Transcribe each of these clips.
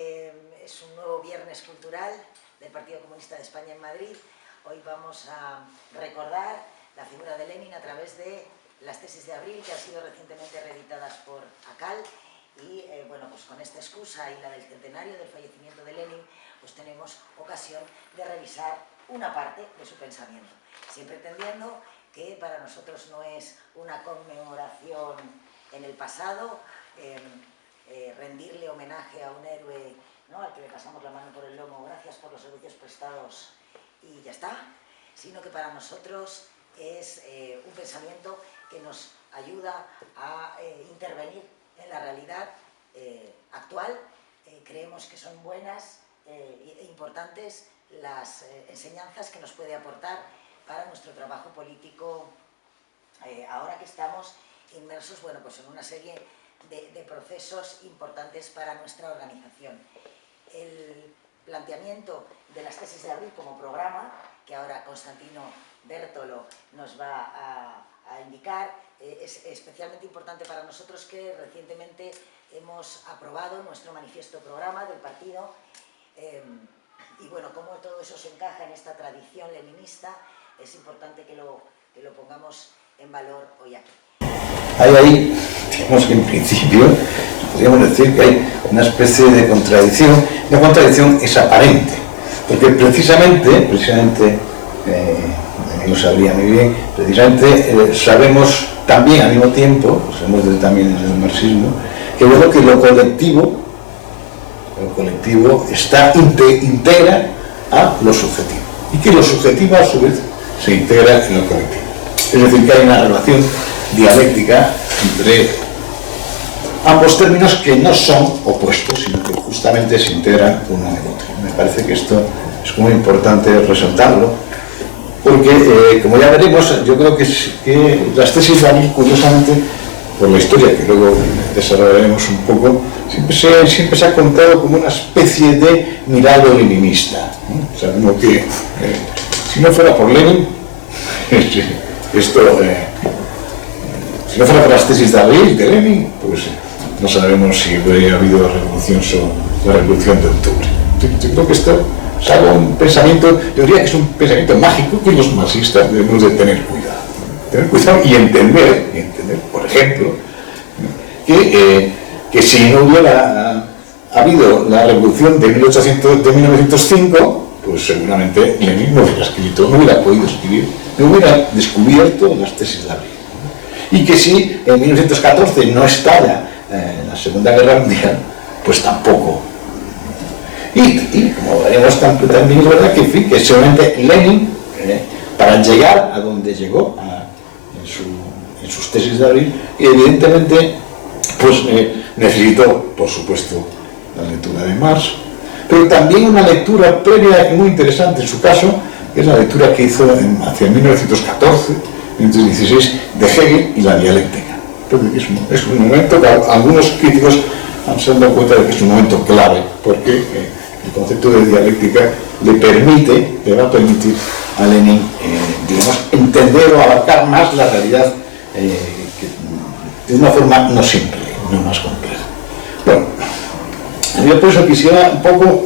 Es un nuevo viernes cultural del Partido Comunista de España en Madrid. Hoy vamos a recordar la figura de Lenin a través de las tesis de abril que han sido recientemente reeditadas por ACAL y bueno, pues con esta excusa y la del centenario del fallecimiento de Lenin, pues tenemos ocasión de revisar una parte de su pensamiento, siempre entendiendo que para nosotros no es una conmemoración en el pasado, rendirle homenaje a un héroe, ¿no?, al que le pasamos la mano por el lomo, gracias por los servicios prestados y ya está, sino que para nosotros es un pensamiento que nos ayuda a intervenir en la realidad actual. Creemos que son buenas e importantes las enseñanzas que nos puede aportar para nuestro trabajo político ahora que estamos inmersos, bueno, pues en una serie de procesos importantes para nuestra organización. El planteamiento de las tesis de abril como programa, que ahora Constantino Bertolo nos va a indicar, es especialmente importante para nosotros que recientemente hemos aprobado nuestro manifiesto programa del partido y bueno, cómo todo eso se encaja en esta tradición leninista, es importante que lo pongamos en valor hoy aquí. Hay ahí, digamos que en principio, podríamos decir que hay una especie de contradicción. La contradicción es aparente, porque precisamente lo sabría muy bien, precisamente sabemos también al mismo tiempo, sabemos también desde el marxismo, que bueno, que lo colectivo integra a lo subjetivo, y que lo subjetivo a su vez se integra en lo colectivo. Es decir, que hay una relación dialéctica entre ambos términos que no son opuestos, sino que justamente se integran uno en el otro. Me parece que esto es muy importante resaltarlo, porque, como ya veremos, yo creo que las tesis de abril, curiosamente, por la historia que luego desarrollaremos un poco, siempre se ha contado como una especie de mirado leninista, ¿no? O sea, como que si no fuera por Lenin, si no fuera por las tesis de abril de Lenin, pues no sabemos si hubiera habido la revolución de octubre. Yo creo que esto es algo, un pensamiento, yo diría que es un pensamiento mágico que los marxistas debemos de tener cuidado. Y entender, por ejemplo, que si no hubiera habido la revolución de 1905, pues seguramente Lenin no hubiera podido escribir, no hubiera descubierto las tesis de abril. Y que si en 1914 no estalla la Segunda Guerra Mundial, pues tampoco. Y como veremos también es verdad que seguramente Lenin, para llegar a donde llegó en sus tesis de abril, evidentemente pues necesitó, por supuesto, la lectura de Marx, pero también una lectura previa muy interesante en su caso, que es la lectura que hizo hacia 1914, 1916, de Hegel y la dialéctica. Entonces, es un momento que algunos críticos se han dado cuenta de que es un momento clave, porque el concepto de dialéctica le va a permitir a Lenin, digamos, entender o abarcar más la realidad de una forma no simple, no más compleja. Bueno, yo por eso quisiera un poco,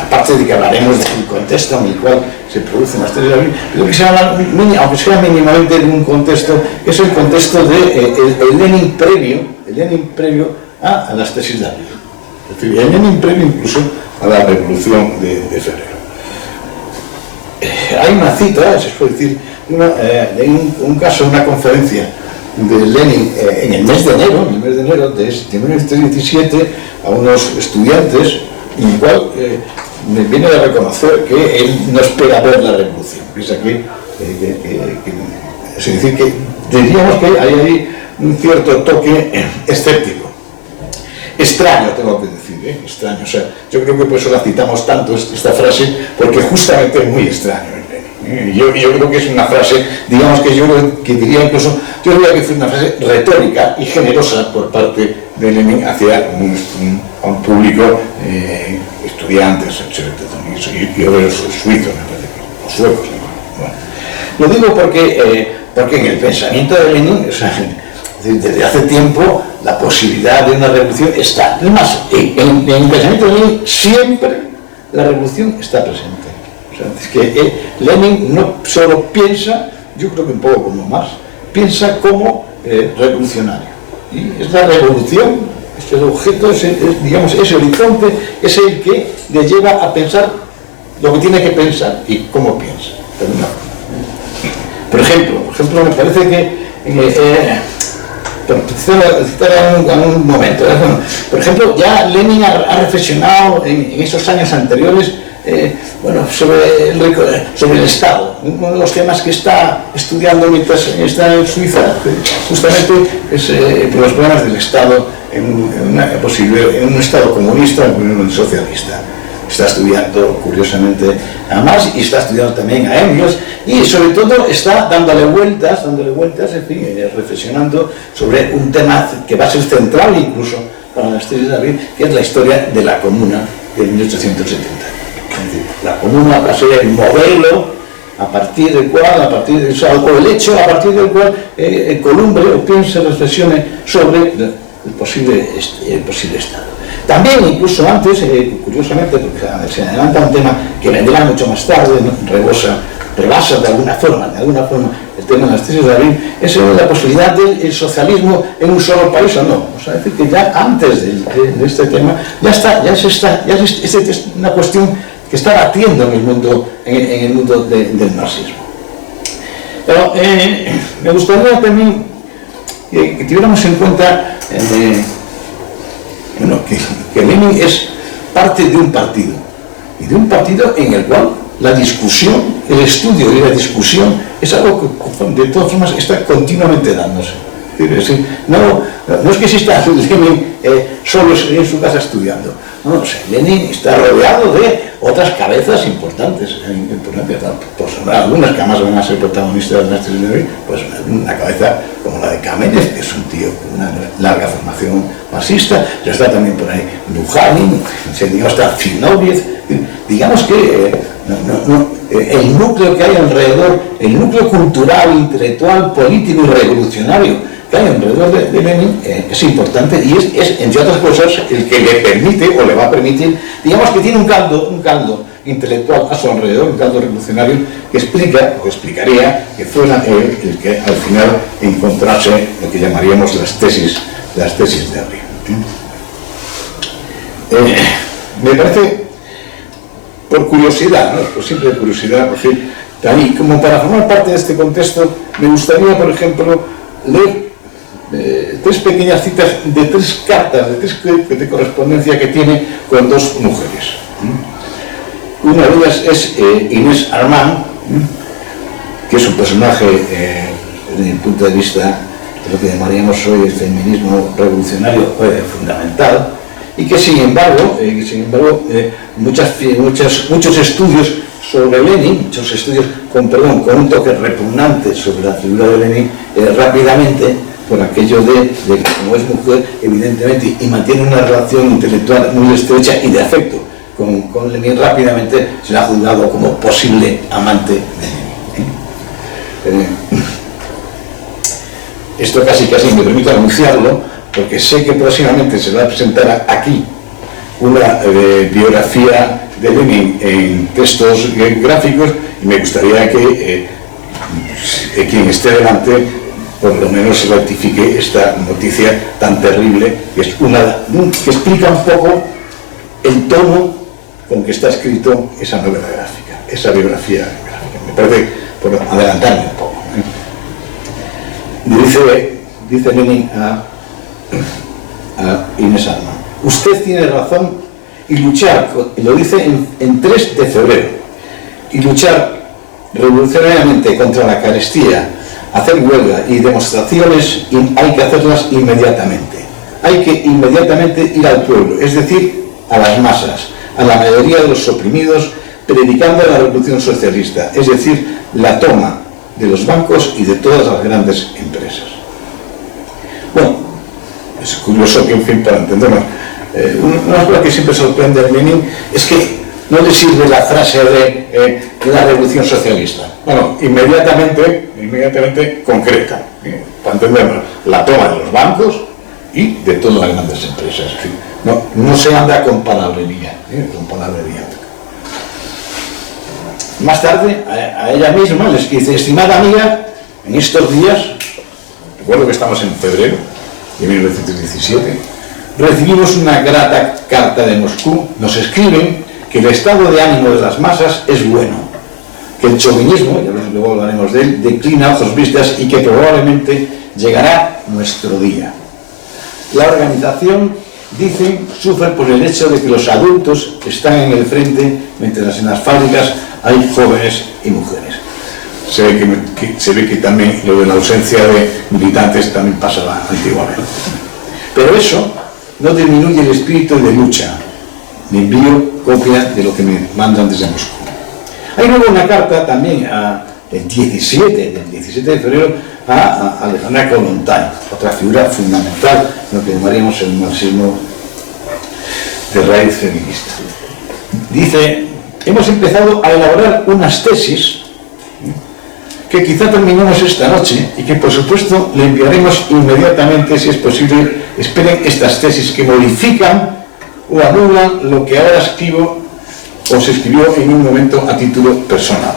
aparte de que hablaremos del contexto en el cual se producen las tesis de abril, pero quisiera hablar, aunque sea mínimamente de un contexto, es el contexto de el Lenin previo a las tesis de abril. Es decir, el Lenin previo incluso a la revolución de febrero. Hay una cita, se puede decir, un caso, una conferencia de Lenin en el mes de enero de 1917 a unos estudiantes, en el cual me viene a reconocer que él no espera ver la revolución. Piensa es decir, que diríamos que hay ahí un cierto toque escéptico. Extraño, tengo que decir, extraño. O sea, yo creo que por eso la citamos tanto, esta frase, porque justamente es muy extraño en Lenin. Yo creo que es una frase, digamos que diría incluso, yo diría que fue una frase retórica y generosa por parte de Lenin hacia un público, estudiantes, etc. Y obreros suizos, o suecos. Bueno, lo digo porque en el pensamiento de Lenin, o sea, Desde hace tiempo la posibilidad de una revolución está. Es más, en el pensamiento de Lenin siempre la revolución está presente. O sea, es que Lenin no solo piensa, yo creo que un poco como Marx, piensa como revolucionario. Y es la revolución, es el objeto, digamos, ese horizonte es el que le lleva a pensar lo que tiene que pensar y cómo piensa. Pero no. Por ejemplo, me parece que citar un momento, bueno, por ejemplo, ya Lenin ha reflexionado en esos años anteriores sobre el Estado. Uno de los temas que está estudiando mientras está en Suiza justamente es por los problemas del Estado en un Estado comunista, en un socialista. Está estudiando, curiosamente, a Marx y está estudiando también a Engels y, sobre todo, está dándole vueltas, en fin, reflexionando sobre un tema que va a ser central incluso para las tesis de David, que es la historia de la Comuna de 1870. Es decir, la Comuna va a ser el modelo a partir del cual, o el hecho a partir del cual columbre o piense, reflexione sobre el posible Estado. También, incluso antes, curiosamente, porque se adelanta un tema que vendrá mucho más tarde, ¿no? rebasa de alguna forma el tema de las tesis de David, es la posibilidad del socialismo en un solo país o no. O sea, es decir, que ya antes de este tema, es una cuestión que está batiendo en el mundo del marxismo. Pero me gustaría también que tuviéramos en cuenta que Lenin es parte de un partido, y de un partido en el cual la discusión, el estudio y la discusión es algo que de todas formas está continuamente dándose. No es que exista Lenin solo en su casa estudiando. No, Lenin está rodeado de otras cabezas importantes, algunas que además van a ser protagonistas de este libro, pues una cabeza como la de Kamenev, que es un tío con una larga formación marxista, ya está también por ahí Bukharin, digamos, está Zinoviev, digamos que el núcleo que hay alrededor, el núcleo cultural, intelectual, político y revolucionario que hay alrededor de Lenin es importante y es, entre otras cosas, el que le permite o le va a permitir, digamos que tiene un caldo intelectual a su alrededor, un caldo revolucionario que explica o explicaría que fuera él el que al final encontrase lo que llamaríamos las tesis de Abril. Me parece, por curiosidad, ¿no? Por simple curiosidad, por fin, ahí, como para formar parte de este contexto, me gustaría, por ejemplo, leer tres pequeñas citas de tres cartas, de correspondencia que tiene con dos mujeres. Una de ellas es Inés Armand, que es un personaje, desde mi punto de vista, de lo que llamaríamos hoy el feminismo revolucionario fundamental, y que sin embargo muchos estudios sobre Lenin, muchos estudios con un toque repugnante sobre la figura de Lenin, rápidamente, por aquello de que como es mujer, evidentemente, y mantiene una relación intelectual muy estrecha y de afecto con Lenin, rápidamente se le ha juzgado como posible amante de Lenin. Esto casi me permito anunciarlo, porque sé que próximamente se va a presentar aquí una biografía de Lenin en textos gráficos, y me gustaría que quien esté delante por lo menos rectifique esta noticia tan terrible, que explica un poco el tono con que está escrito esa novela gráfica, esa biografía gráfica. Me parece, por adelantarme un poco, dice Lenin a Inés Armand: usted tiene razón, y luchar, lo dice en 3 de febrero, y luchar revolucionariamente contra la carestía, hacer huelga y demostraciones, hay que hacerlas inmediatamente. Hay que inmediatamente ir al pueblo, es decir, a las masas, a la mayoría de los oprimidos, predicando la revolución socialista, es decir, la toma de los bancos y de todas las grandes empresas. Bueno, es curioso que, en fin, para entendernos, una cosa que siempre sorprende a Lenin es que no le sirve la frase de la revolución socialista. Bueno, inmediatamente concreta, para entenderlo, la toma de los bancos y de todas las grandes empresas. En fin, no se anda con palabrería, con palabrería. Más tarde, a ella misma les dice: estimada amiga, en estos días, recuerdo que estamos en febrero de 1917, recibimos una grata carta de Moscú. Nos escriben que el estado de ánimo de las masas es bueno, que el chauvinismo, ya luego hablaremos de él, declina a ojos vistas y que probablemente llegará nuestro día. La organización, dicen, sufre por el hecho de que los adultos están en el frente, mientras en las fábricas hay jóvenes y mujeres. Se ve que también lo de la ausencia de militantes también pasaba antiguamente. Pero eso no disminuye el espíritu de lucha. Le envío copia de lo que me mandan desde Moscú. Hay luego una carta también del 17 de febrero a Alejandra Kollontai, otra figura fundamental en lo que llamaríamos el marxismo de raíz feminista. Dice: hemos empezado a elaborar unas tesis que quizá terminemos esta noche y que por supuesto le enviaremos inmediatamente, si es posible. Esperen estas tesis que modifican o anulan lo que ahora escribo o se escribió en un momento a título personal.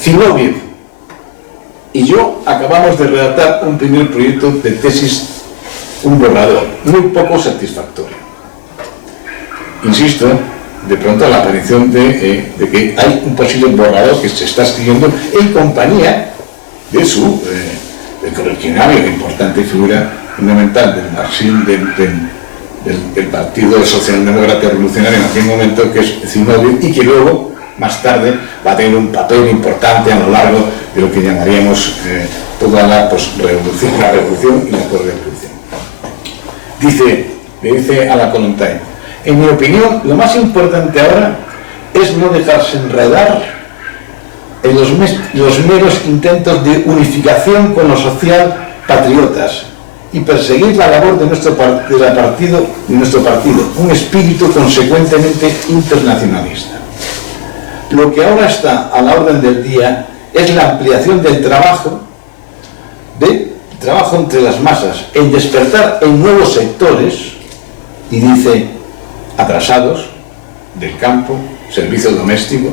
Zinoviev y yo acabamos de redactar un primer proyecto de tesis, un borrador, muy poco satisfactorio. Insisto, de pronto la aparición de que hay un posible borrador que se está escribiendo en compañía de su correligionario, importante figura fundamental del marxismo, del Partido Socialdemócrata Revolucionario en aquel momento, que es Zinoviev, y que luego, más tarde, va a tener un papel importante a lo largo de lo que llamaríamos toda la posrevolución, la revolución y la posrevolución. Le dice a la Kollontai: en mi opinión, lo más importante ahora es no dejarse enredar en los meros intentos de unificación con los social patriotas y perseguir la labor de nuestro partido, un espíritu consecuentemente internacionalista. Lo que ahora está a la orden del día es la ampliación del trabajo entre las masas, en despertar en nuevos sectores, y dice, atrasados, del campo, servicio doméstico,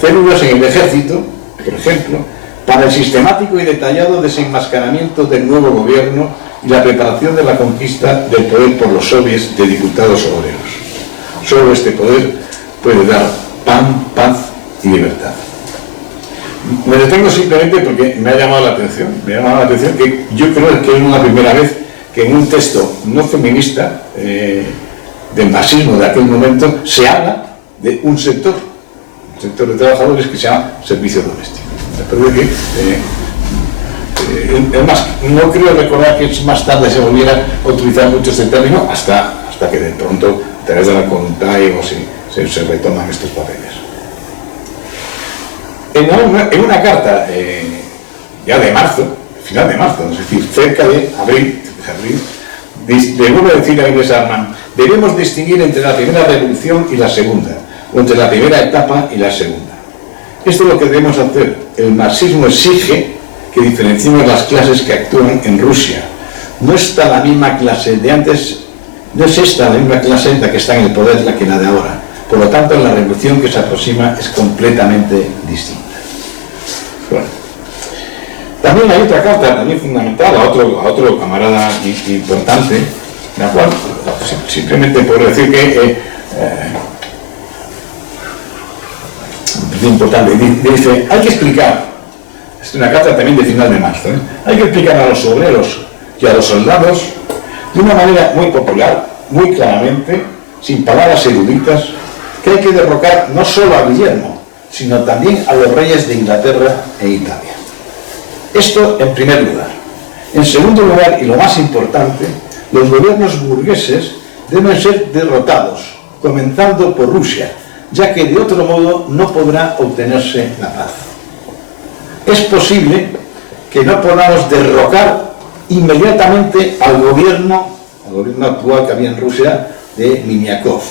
células en el ejército, por ejemplo, para el sistemático y detallado desenmascaramiento del nuevo gobierno y la preparación de la conquista del poder por los soviets de diputados obreros. Solo este poder puede dar pan, paz y libertad. Me detengo simplemente porque me ha llamado la atención que yo creo que es la primera vez que en un texto no feminista del marxismo de aquel momento se habla de un sector de trabajadores que se llama servicio doméstico. Me parece que además no creo recordar que más tarde se volviera a utilizar mucho este término hasta que de pronto a través de la Kollontai o se retoman estos papeles. En una carta ya de marzo, final de marzo, es decir, cerca de abril, le vuelvo a decir a Inés Arman: debemos distinguir entre la primera revolución y la segunda, o entre la primera etapa y la segunda. Esto es lo que debemos hacer. El marxismo exige que diferenciemos las clases que actúan en Rusia. No está la misma clase de antes, no es esta la misma clase la que está en el poder la que la de ahora. Por lo tanto, la revolución que se aproxima es completamente distinta. Bueno, también hay otra carta, también fundamental, a otro camarada importante, la cual simplemente puedo decir que es importante. Dice: hay que explicar, es una carta también de final de marzo, hay que explicar a los obreros y a los soldados de una manera muy popular, muy claramente, sin palabras eruditas, que hay que derrocar no solo a Guillermo, sino también a los reyes de Inglaterra e Italia. Esto en primer lugar. En segundo lugar, y lo más importante, los gobiernos burgueses deben ser derrotados, comenzando por Rusia, ya que de otro modo no podrá obtenerse la paz. Es posible que no podamos derrocar inmediatamente al gobierno actual que había en Rusia de Miniakov,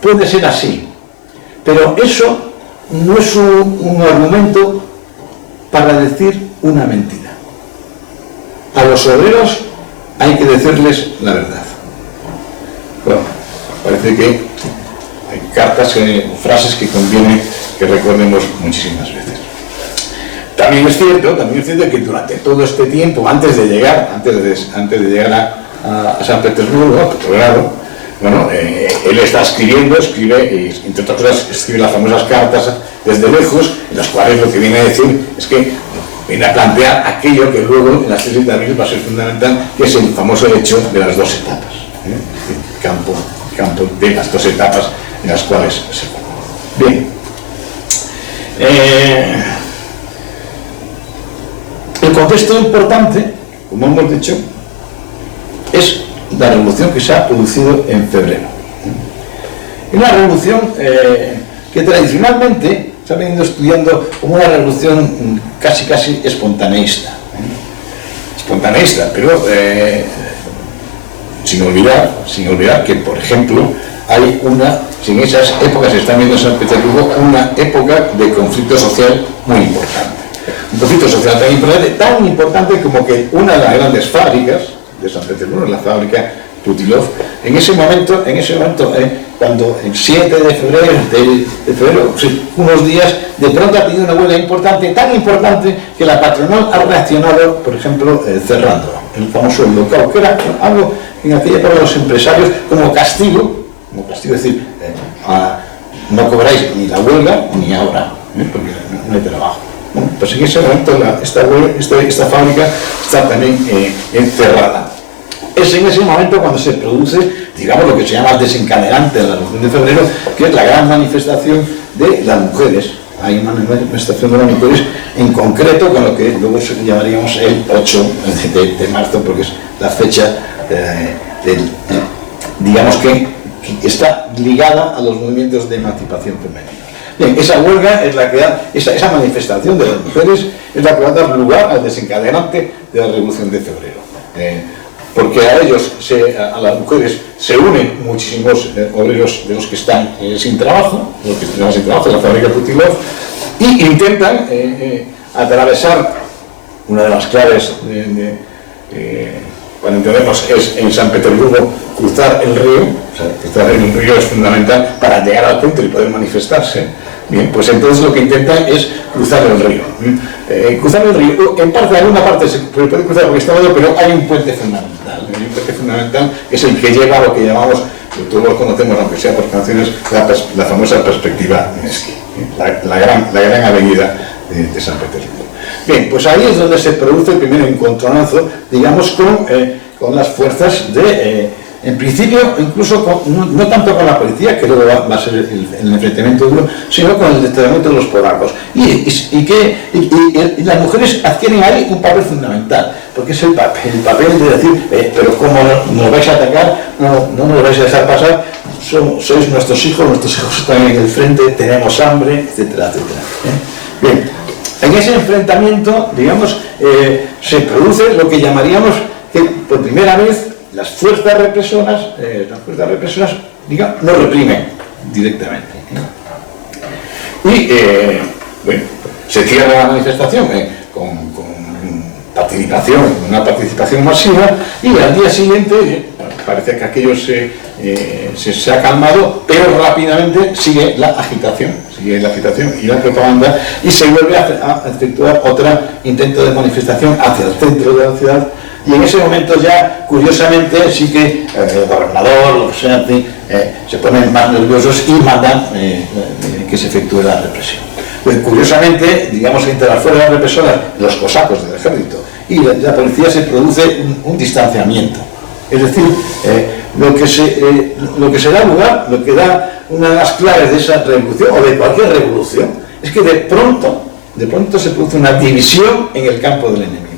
puede ser así, pero eso no es un argumento para decir una mentira. A los obreros hay que decirles la verdad. Bueno, parece que hay cartas, frases que conviene que recordemos muchísimas veces. También es cierto que durante todo este tiempo, antes de llegar a San Petersburgo, a Petrogrado, bueno, él está escribe, y entre otras cosas, escribe las famosas cartas desde lejos, en las cuales lo que viene a decir es que viene a plantear aquello que luego en las tesis de abril va a ser fundamental, que es el famoso hecho de las dos etapas, el campo de las dos etapas en las cuales se forma. Bien. El contexto importante, como hemos dicho, es la revolución que se ha producido en febrero. Una revolución que tradicionalmente se ha venido estudiando como una revolución casi espontaneísta. Espontaneísta, pero sin olvidar que, por ejemplo, hay en esas épocas se está viendo en San Petersburgo una época de conflicto social muy importante. Un conflicto social tan importante como que una de las grandes fábricas de San Petersburgo, la fábrica Putilov, en ese momento, cuando el 7 de febrero, unos días, de pronto ha tenido una huelga importante, tan importante que la patronal ha reaccionado, por ejemplo, cerrando el famoso local, que era algo en aquella época los empresarios como castigo, es decir, no cobráis ni la huelga ni ahora, porque no hay trabajo. Bueno, pues en ese momento esta fábrica está también encerrada. Es en ese momento cuando se produce, digamos, lo que se llama el desencadenante de la Revolución de Febrero, que es la gran manifestación de las mujeres. Hay una manifestación de las mujeres, en concreto con lo que luego llamaríamos el 8 de marzo, porque es la fecha, digamos que está ligada a los movimientos de emancipación femenina. Bien, esa huelga es la que da, esa manifestación de las mujeres es la que va a dar lugar al desencadenante de la Revolución de Febrero. Porque a las mujeres se unen muchísimos obreros de los que están sin trabajo, de la fábrica Putilov, y intentan atravesar una de las claves para entendernos es en San Petersburgo cruzar el río. O sea, cruzar el río es fundamental para llegar al centro y poder manifestarse. Bien, pues entonces lo que intentan es cruzar el río. Cruzar el río, alguna parte se puede cruzar porque está vado, pero hay un puente fundamental. Hay un puente fundamental que es el que lleva a lo que llamamos, todos lo conocemos, aunque sea por canciones, la famosa perspectiva Nevsky, la gran avenida de San Petersburgo. Bien, pues ahí es donde se produce el primer encontronazo, digamos, con las fuerzas en principio, incluso no tanto con la policía, que luego va a ser el enfrentamiento duro, sino con el destacamento de los polacos. Y las mujeres adquieren ahí un papel fundamental, porque es el papel de decir, pero ¿cómo nos vais a atacar? No nos vais a dejar pasar, sois nuestros hijos están en el frente, tenemos hambre, etcétera, etcétera. Bien, en ese enfrentamiento, digamos, se produce lo que llamaríamos que por primera vez las fuerzas represoras, digamos, no reprimen directamente. Y, bueno, se cierra la manifestación con una participación masiva, y al día siguiente parece que aquello se ha calmado, pero rápidamente sigue la agitación y la propaganda, y se vuelve a efectuar otro intento de manifestación hacia el centro de la ciudad. Y en ese momento ya, curiosamente, sí que el gobernador, los presidentes, se ponen más nerviosos y mandan que se efectúe la represión. Pues, curiosamente, digamos que entre las fuerzas represoras, los cosacos del ejército y la policía, se produce un distanciamiento. Es decir, lo que se da lugar, lo que da una de las claves de esa revolución, o de cualquier revolución, es que de pronto se produce una división en el campo del enemigo.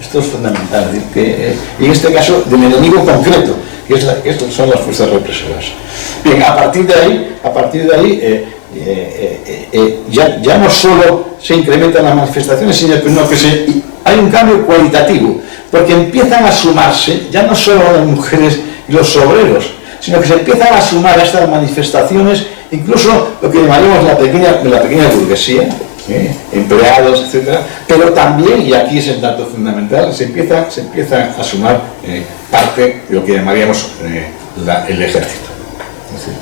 Esto es fundamental, y en este caso del enemigo concreto, que estos son las fuerzas represoras. Bien, a partir de ahí ya no solo se incrementan las manifestaciones, sino que hay un cambio cualitativo, porque empiezan a sumarse ya no solo las mujeres y los obreros, sino que se empiezan a sumar a estas manifestaciones incluso lo que llamaríamos la pequeña burguesía, empleados, etc. Pero también, y aquí es el dato fundamental, se empieza a sumar parte de lo que llamaríamos el ejército, es decir,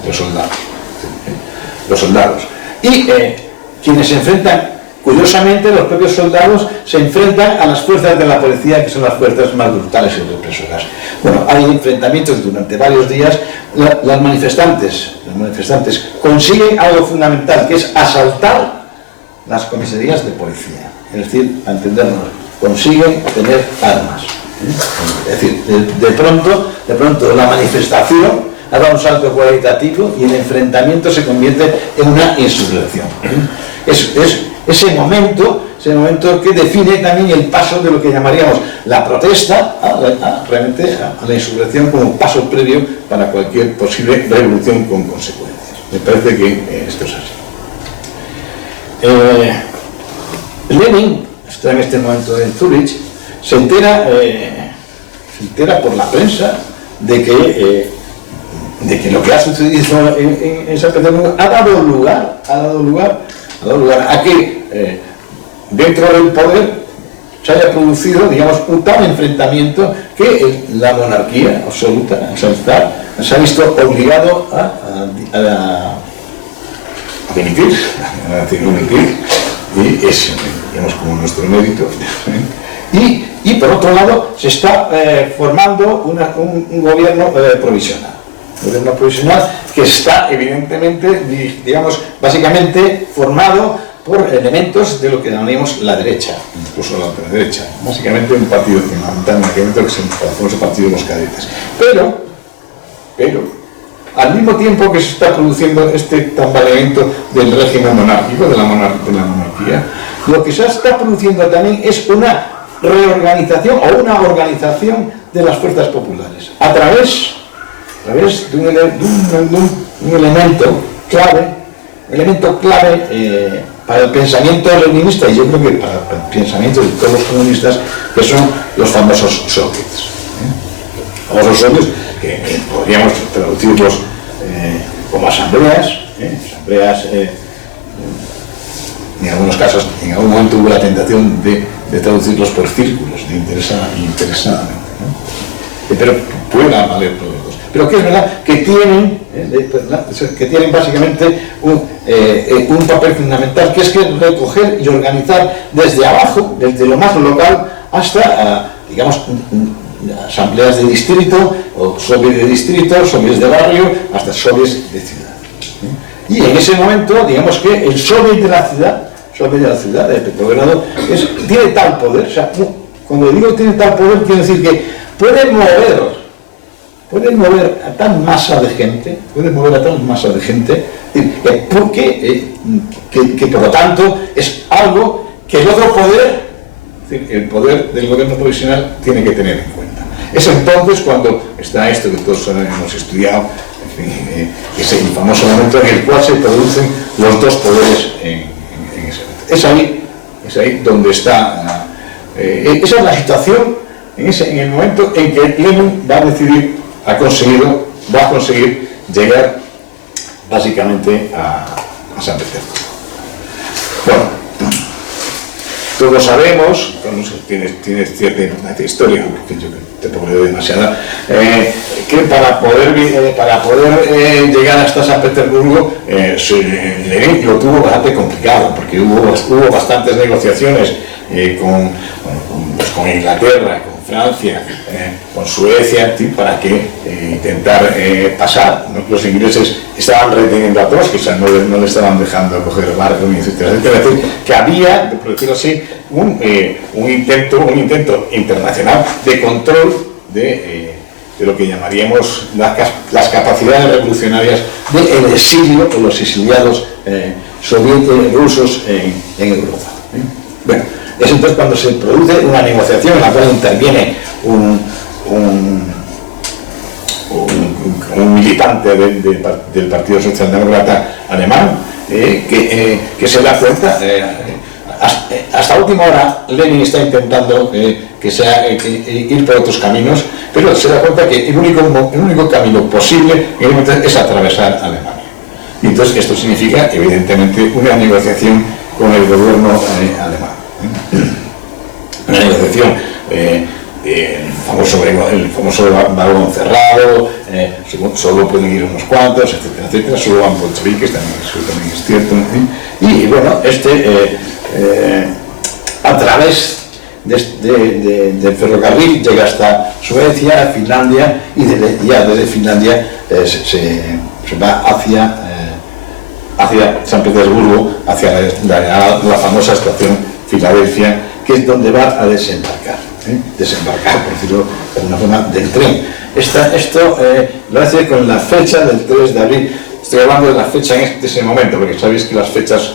los soldados. Y quienes se enfrentan, curiosamente, los propios soldados se enfrentan a las fuerzas de la policía, que son las fuerzas más brutales y represoras. Bueno, hay enfrentamientos durante varios días. Las manifestantes consiguen algo fundamental, que es asaltar las comisarías de policía. Es decir, a entendernos, consiguen tener armas. Es decir, de pronto la manifestación ha dado un salto cualitativo y el enfrentamiento se convierte en una insurrección. Es ese momento que define también el paso de lo que llamaríamos la protesta realmente a la insurrección como paso previo para cualquier posible revolución con consecuencias. Me parece que esto es así. Lenin está en este momento en Zúrich, se entera por la prensa de que lo que ha sucedido en San Petersburgo ha dado lugar a que dentro del poder se haya producido, digamos, un tal enfrentamiento que la monarquía absoluta, o sea, se ha visto obligado a dimitir, y es, digamos, como nuestro mérito. Y por otro lado se está formando un gobierno provisional. Un gobierno provisional que está evidentemente, digamos, básicamente formado por elementos de lo que llamamos la derecha, incluso la ultraderecha, básicamente un partido fundamental en aquel momento que es el partido de los cadetes. Pero, al mismo tiempo que se está produciendo este tambaleamiento del régimen monárquico, de la monarquía, lo que se está produciendo también es una reorganización o una organización de las fuerzas populares, a través de un elemento clave para el pensamiento leninista, y yo creo que para el pensamiento de todos los comunistas, que son los famosos soviets. Famosos soviets que podríamos traducirlos como asambleas, en algunos casos, en algún momento hubo la tentación de traducirlos por círculos, interesadamente, ¿no? Pero pueden valer todos. Pero que es verdad que tienen básicamente un papel fundamental, que es que recoger y organizar desde abajo, desde lo más local, hasta, digamos, asambleas de distrito, o soviets de distrito, soviets de barrio, hasta soviets de ciudad. Y en ese momento, digamos que el soviet de la ciudad de Petrogrado, tiene tal poder, o sea, cuando digo tiene tal poder, quiero decir que puede mover a tal masa de gente, que por lo tanto es algo que el otro poder, es decir, el poder del gobierno provisional, tiene que tener en cuenta. Es entonces cuando está esto que todos hemos estudiado, en fin, ese famoso momento en el cual se producen los dos poderes en ese momento. Es ahí donde está, esa es la situación en el momento en que Lenin va a conseguir llegar básicamente a San Petersburgo. Bueno, todos sabemos, tiene cierta importancia histórica, que yo tampoco le doy demasiada, que para poder llegar hasta San Petersburgo, Lenin lo tuvo bastante complicado, porque hubo bastantes negociaciones con Inglaterra, con Francia, con Suecia, para que intentar pasar. Los ingleses estaban reteniendo a Trotsky, o sea, no le estaban dejando coger el barco, etcétera. Es decir, que había, por decirlo así, un intento internacional de control de lo que llamaríamos las capacidades revolucionarias del exilio o los exiliados rusos en Europa. Bueno, es entonces cuando se produce una negociación en la cual interviene un militante del Partido Socialdemócrata alemán, que se da cuenta, hasta hasta última hora Lenin está intentando ir por otros caminos, pero se da cuenta que el único camino posible es atravesar Alemania. Y entonces esto significa, evidentemente, una negociación con el gobierno alemán. Una negociación, el famoso vagón cerrado, solo pueden ir unos cuantos, etcétera, etcétera, solo van bolcheviques, eso también es cierto. Y bueno, a través del ferrocarril llega hasta Suecia, Finlandia, y ya desde Finlandia se va hacia San Petersburgo, hacia la famosa estación Filadelfia, que es donde va a desembarcar, por decirlo de alguna forma, del tren. Esto lo hace con la fecha del 3 de abril. Estoy hablando de la fecha de ese momento, porque sabéis que las fechas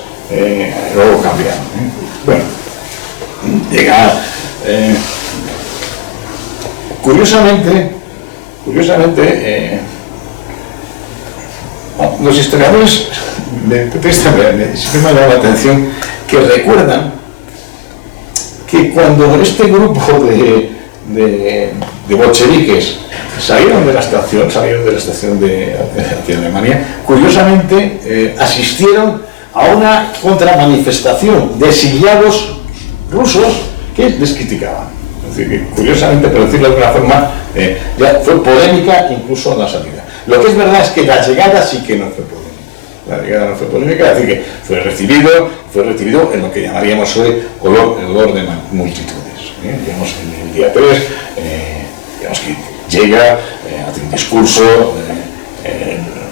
luego cambian. Bueno, llega... Curiosamente, los historiadores siempre me ha llamado la atención que recuerdan que cuando este grupo de bolcheviques salieron de la estación hacia Alemania, curiosamente asistieron a una contramanifestación de exiliados rusos que les criticaban. Es decir, que curiosamente, por decirlo de alguna forma, ya fue polémica incluso en la salida. Lo que es verdad es que la llegada sí que no fue polémica. La llegada no fue polémica, es decir, que fue recibido en lo que llamaríamos hoy el olor de multitudes. Digamos, en el día 3, digamos que llega, hace un discurso,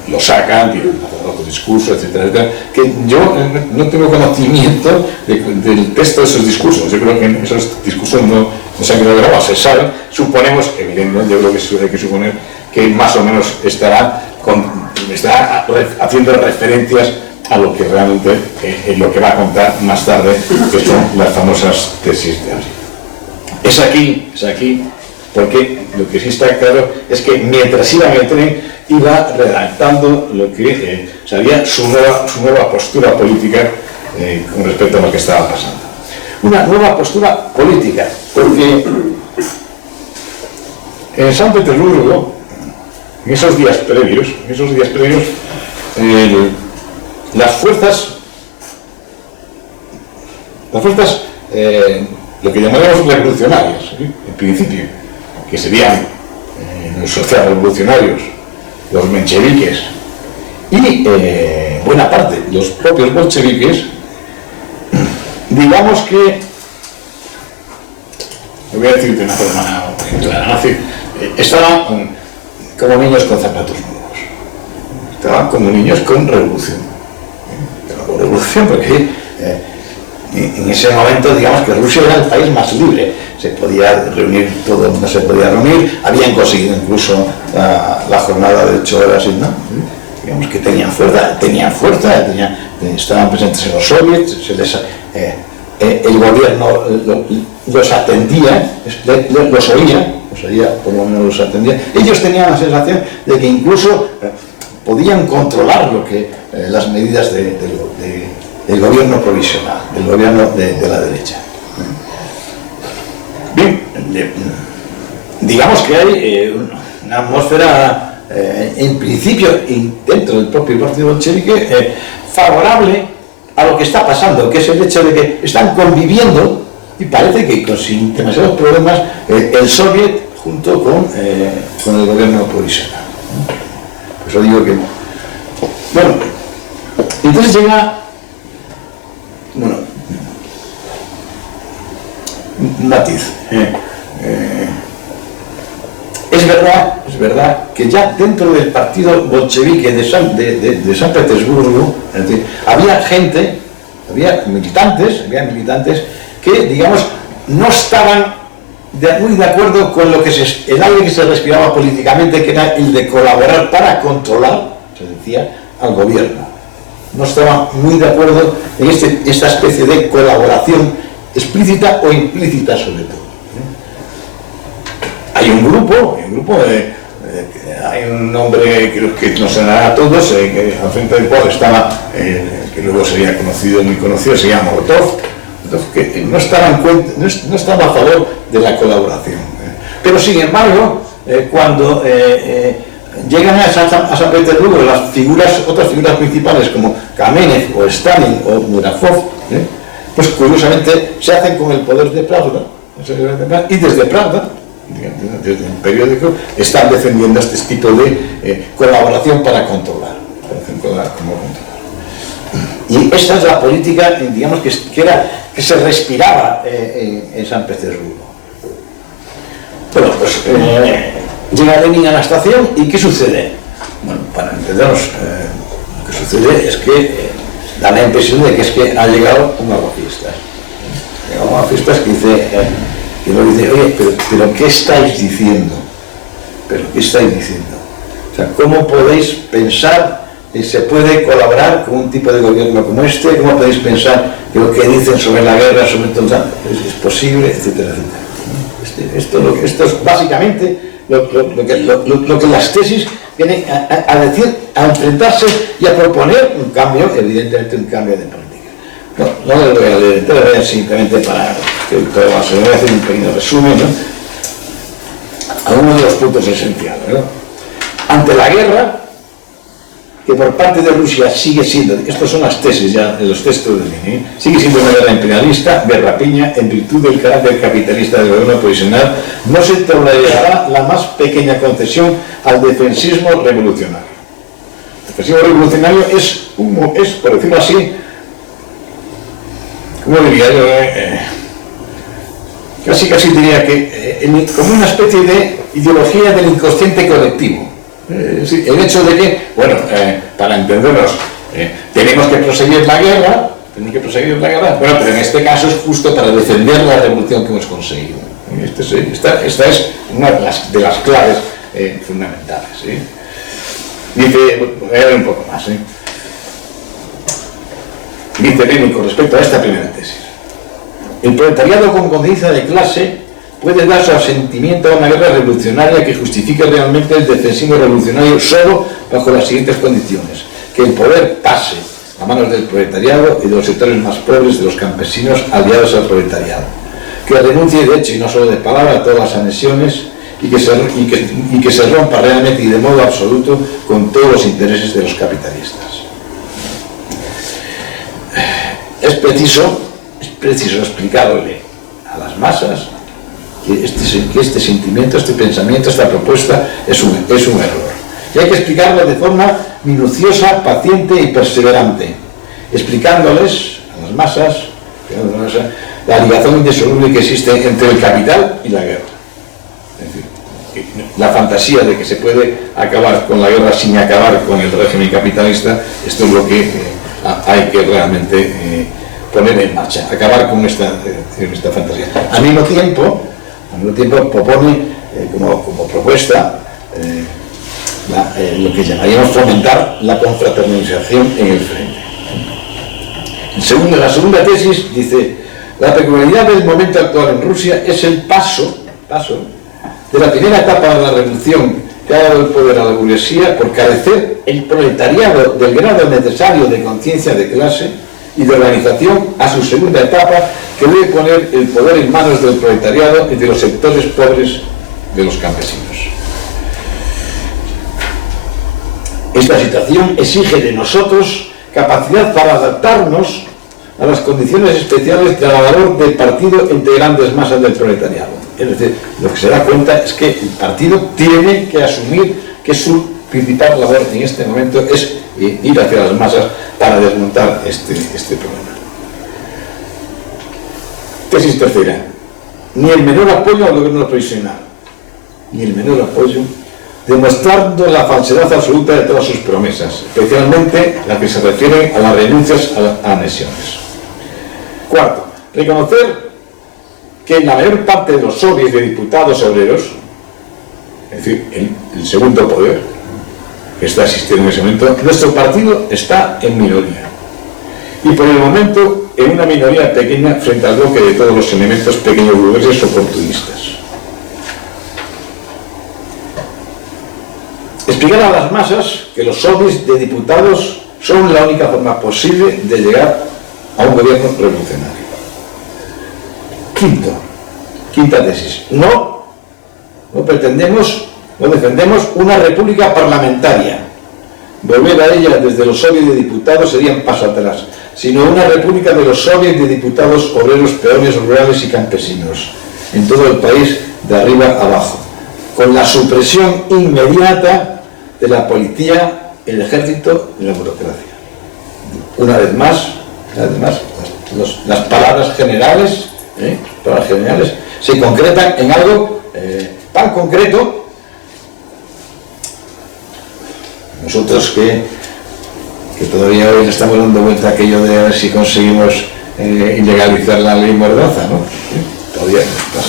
lo sacan, tiene otro discurso, etcétera, etcétera, que yo no tengo conocimiento del texto de esos discursos. Yo creo que esos discursos no se han quedado grabados, se saben, suponemos, evidentemente, yo creo que hay que suponer que más o menos estará haciendo referencias a lo que realmente lo que va a contar más tarde, que son las famosas tesis de abril. Es aquí, porque lo que sí está claro es que mientras iba en el tren, iba redactando lo que sería su nueva postura política con respecto a lo que estaba pasando. Una nueva postura política, porque en San Petersburgo, en esos días previos, las fuerzas, lo que llamaríamos revolucionarias, en principio, que serían los socialrevolucionarios, los mencheviques y buena parte, los propios bolcheviques, digamos que, lo voy a decir de una forma clara, estaban como niños con zapatos nuevos, estaban como niños con revolución, porque en ese momento, digamos que Rusia era el país más libre, se podía reunir, todo el mundo se podía reunir, habían conseguido incluso la jornada de 8 horas, ¿no? Digamos que tenían fuerza, estaban presentes en los soviets, el gobierno los atendía, los oía, por lo menos los atendía. Ellos tenían la sensación de que incluso podían controlar las medidas del gobierno provisional, del gobierno de la derecha. Bien, digamos que hay una atmósfera, en principio, dentro del propio partido bolchevique, favorable a lo que está pasando, que es el hecho de que están conviviendo, y parece que sin demasiados problemas, el soviet junto con el gobierno provisional. Por eso digo que... Bueno, entonces llega... Bueno, un matiz. Es verdad que ya dentro del partido bolchevique de San Petersburgo, es decir, había gente, había militantes que, digamos, no estaban muy de acuerdo con el aire que se respiraba políticamente, que era el de colaborar para controlar, se decía, al gobierno. No estaban muy de acuerdo en esta especie de colaboración explícita o implícita, sobre todo. Hay un grupo, hay un hombre que nos sonará a todos, al frente del cual estaba, que luego sería muy conocido, se llama Molotov, que no estaba a favor de la colaboración. Pero sin embargo, cuando llegan a San Petersburgo otras figuras principales como Kamenev o Stalin o Murashov, pues curiosamente se hacen con el poder de Pravda, y desde Pravda, desde el periódico, están defendiendo este tipo de colaboración para controlar. Y esta es la política, digamos, que se respiraba en San Petersburgo. Bueno, pues llega Lenin a la estación y ¿qué sucede? Bueno, para entendernos, lo que sucede es que da la impresión de que es que ha llegado un aguafiestas. Llega un aguafiestas que dice, oye, pero ¿qué estáis diciendo? ¿Pero qué estáis diciendo? O sea, ¿cómo podéis pensar que se puede colaborar con un tipo de gobierno como este? ¿Cómo podéis pensar que lo que dicen sobre la guerra, sobre todo, es posible, etcétera, etcétera? Esto es básicamente lo que las tesis vienen a decir, a enfrentarse y a proponer un cambio, evidentemente un cambio de política. No lo voy a leer entero, simplemente para que se voy a hacer un pequeño resumen, ¿no? Algunos de los puntos esenciales, ¿no? Ante la guerra, que por parte de Rusia sigue siendo, estas son las tesis ya en los textos de Lenin, sigue siendo una guerra imperialista, guerra piña, en virtud del carácter capitalista del gobierno provisional, no se tolerará la más pequeña concesión al defensismo revolucionario. El defensismo revolucionario es, por decirlo así, ¿cómo diría yo? Casi diría que como una especie de ideología del inconsciente colectivo. El hecho de que, bueno, para entendernos, tenemos que proseguir la guerra, bueno, pero en este caso es justo para defender la revolución que hemos conseguido. Esta es una de las claves fundamentales. Dice, voy a ver un poco más. Dice Lenin con respecto a esta primera tesis: el proletariado con conciencia de clase puede dar su asentimiento a una guerra revolucionaria que justifique realmente el defensismo revolucionario solo bajo las siguientes condiciones: que el poder pase a manos del proletariado y de los sectores más pobres de los campesinos aliados al proletariado, que renuncie de hecho y no solo de palabra a todas las anexiones y que se rompa realmente y de modo absoluto con todos los intereses de los capitalistas. Es preciso explicarle a las masas que este sentimiento, este pensamiento, esta propuesta es un error. Y hay que explicarlo de forma minuciosa, paciente y perseverante, explicándoles a las masas la ligación indisoluble que existe entre el capital y la guerra. Es decir, la fantasía de que se puede acabar con la guerra sin acabar con el régimen capitalista, esto es lo que hay que realmente poner en marcha, acabar con esta fantasía. Al mismo tiempo propone como propuesta lo que llamaríamos fomentar la confraternización en el frente. La segunda tesis dice: la peculiaridad del momento actual en Rusia es el paso de la primera etapa de la revolución que ha dado el poder a la burguesía por carecer el proletariado del grado necesario de conciencia de clase y de organización, a su segunda etapa, que debe poner el poder en manos del proletariado y de los sectores pobres de los campesinos. Esta situación exige de nosotros capacidad para adaptarnos a las condiciones especiales de la labor del partido entre grandes masas del proletariado. Es decir, lo que se da cuenta es que el partido tiene que asumir que su principal labor en este momento es ir hacia las masas para desmontar este problema. Tesis tercera: ni el menor apoyo al gobierno provisional, ni el menor apoyo, demostrando la falsedad absoluta de todas sus promesas, especialmente las que se refieren a las renuncias a las anexiones. Cuarto, reconocer que en la mayor parte de los soviets de diputados obreros, es decir, el segundo poder que está existiendo en ese momento, nuestro partido está en minoría. Y por el momento en una minoría pequeña frente al bloque de todos los elementos pequeños burgueses oportunistas. Explicar a las masas que los soviets de diputados son la única forma posible de llegar a un gobierno revolucionario. Quinta tesis. No defendemos una república parlamentaria. Volver a ella desde los soviets de diputados sería un paso atrás, sino una república de los soviets de diputados, obreros, peones, rurales y campesinos, en todo el país, de arriba a abajo, con la supresión inmediata de la policía, el ejército y la burocracia. Una vez más, las palabras generales se concretan en algo tan concreto. Nosotros que todavía hoy le estamos dando vuelta a aquello de a ver si conseguimos ilegalizar la ley Mordaza, ¿no? Todavía no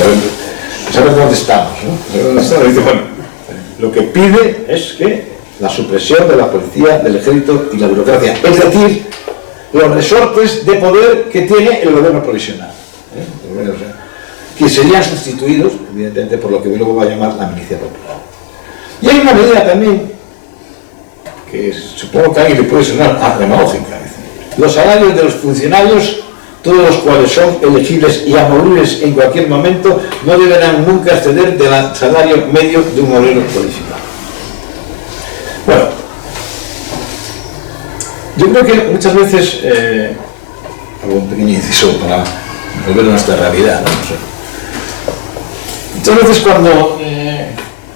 sabemos dónde estamos, ¿no? Dice, bueno, lo que pide es que la supresión de la policía, del ejército y la burocracia, es decir, los resortes de poder que tiene el gobierno provisional, que serían sustituidos, evidentemente, por lo que luego va a llamar la milicia popular. Y hay una medida también que supongo que a alguien le puede sonar demagógica. Los salarios de los funcionarios, todos los cuales son elegibles y amovibles en cualquier momento, no deberán nunca exceder del salario medio de un obrero cualificado. Bueno, yo creo que muchas veces, hago un pequeño inciso para volver a nuestra realidad, ¿no? Muchas veces cuando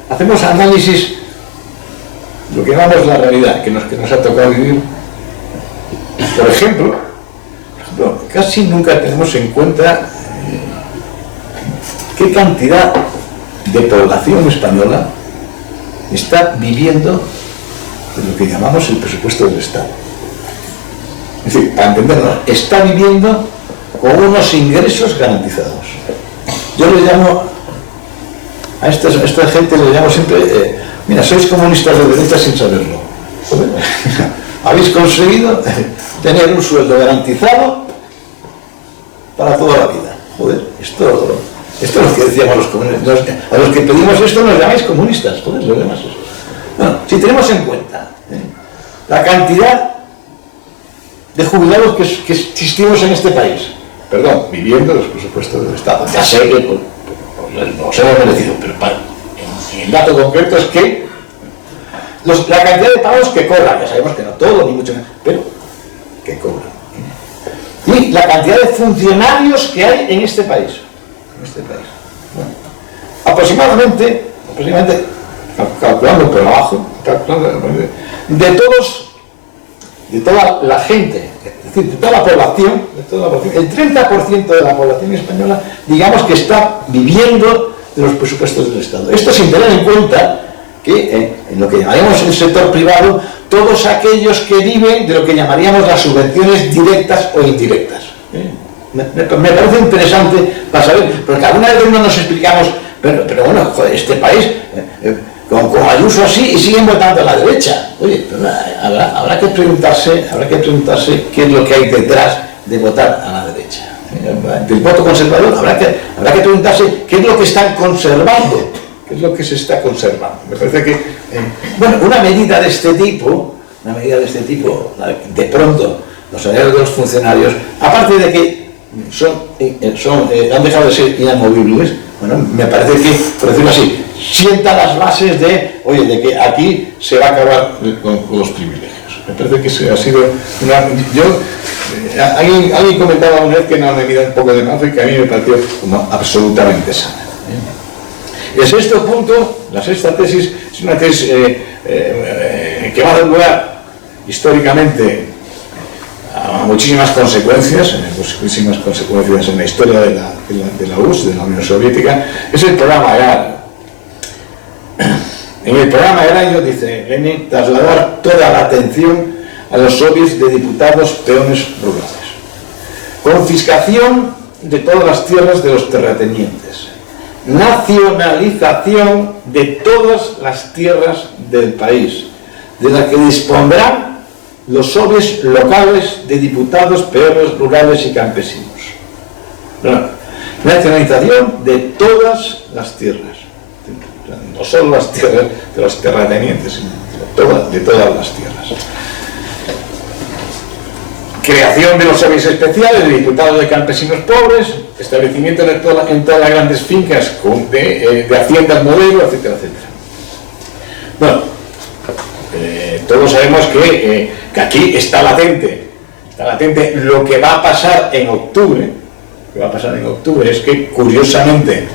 hacemos análisis, lo que llamamos la realidad que nos ha tocado vivir, por ejemplo, casi nunca tenemos en cuenta qué cantidad de población española está viviendo de lo que llamamos el presupuesto del Estado. Es decir, para entendernos, está viviendo con unos ingresos garantizados. Yo le llamo a esta gente, le llamo siempre, mira, sois comunistas de derecha sin saberlo. Joder, habéis conseguido tener un sueldo garantizado para toda la vida. Joder, esto es lo que decíamos los comunistas. A los que pedimos esto nos llamáis comunistas. Joder, los demás. Bueno, si tenemos en cuenta la cantidad de jubilados que existimos en este país, perdón, viviendo los presupuestos del Estado, ya sé que nos hemos merecido, pero el dato concreto es que la cantidad de pagos que cobran, ya sabemos que no todo, ni mucho menos, pero que cobran. Y la cantidad de funcionarios que hay en este país. Bueno, aproximadamente, calculando por abajo, de toda la gente, es decir, de toda la población, el 30% de la población española, digamos que está viviendo de los presupuestos del Estado. Esto sin tener en cuenta que en lo que llamaríamos el sector privado, todos aquellos que viven de lo que llamaríamos las subvenciones directas o indirectas. Me parece interesante para saber, porque alguna vez no nos explicamos, pero bueno, joder, este país, con Ayuso así, y siguen votando a la derecha. Oye, pero habrá que preguntarse qué es lo que hay detrás de votar a la derecha. Del voto conservador habrá que preguntarse qué es lo que están conservando. ¿Qué es lo que se está conservando? Me parece que, bueno, una medida de este tipo, de pronto, los salarios de los funcionarios, aparte de que han dejado de ser inamovibles, bueno, me parece que, por decirlo así, sienta las bases de que aquí se va a acabar con los privilegios. Me parece que eso ha sido alguien comentaba una vez que una medida un poco de más y que a mí me pareció como absolutamente sana. El sexto punto, la sexta tesis, es una tesis que va a dar lugar históricamente a muchísimas consecuencias en la historia de la URSS, de la Unión Soviética. Es el programa agrario. En el programa agrario, dice Lenin, trasladar toda la atención a los soviets de diputados peones rurales. Confiscación de todas las tierras de los terratenientes. Nacionalización de todas las tierras del país, de las que dispondrán los soviets locales de diputados, peones rurales y campesinos. Nacionalización de todas las tierras, no solo las tierras de los terratenientes, sino de todas las tierras. creación de los servicios especiales de diputados de campesinos pobres, establecimiento en todas las grandes fincas de haciendas modelo, etcétera, etcétera. Bueno, todos sabemos que aquí está latente lo que va a pasar en octubre. Lo que va a pasar en octubre es que, curiosamente,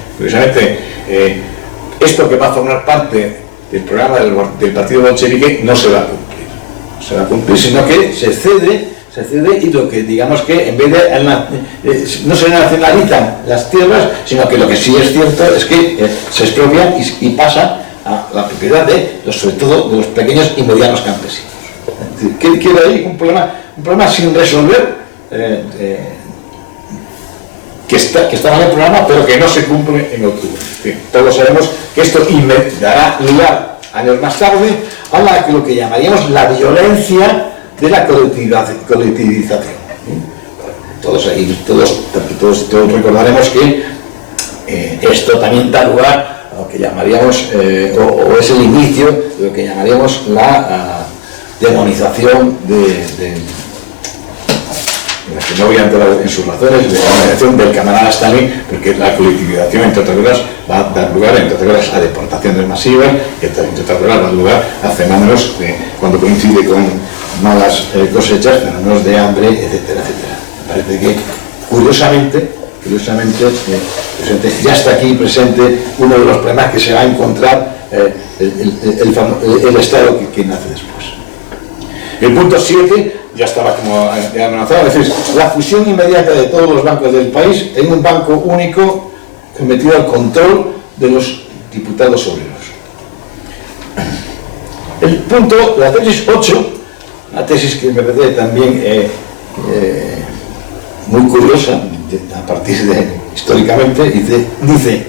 esto que va a formar parte del programa del partido bolchevique no se va a cumplir. No se va a cumplir, sino que se cede y lo que digamos que en vez de no se nacionalizan las tierras, sino que lo que sí es cierto es que se expropian y pasa a la propiedad sobre todo de los pequeños y medianos campesinos. ¿Qué queda ahí? Un problema sin resolver, que estaba en el programa pero que no se cumple en octubre. Todos sabemos que esto dará lugar años más tarde a lo que llamaríamos la violencia de la colectivización. Todos recordaremos que esto también da lugar a lo que llamaríamos, o es el inicio de lo que llamaríamos la demonización que no voy a entrar en sus razones, de la demonización del camarada Stalin, porque la colectivización, entre otras cosas, va a dar lugar, entre otras cosas, a deportaciones masivas, que entre otras cosas va a dar lugar a fenómenos cuando coincide con malas cosechas, fenómenos de hambre, etcétera, etcétera. Me parece que, curiosamente, ya está aquí presente uno de los problemas que se va a encontrar el Estado que nace después. El punto 7 ya estaba como amenazado, es decir, la fusión inmediata de todos los bancos del país en un banco único sometido al control de los diputados obreros. El punto, la tesis 8, una tesis que me parece también muy curiosa, a partir de históricamente, dice: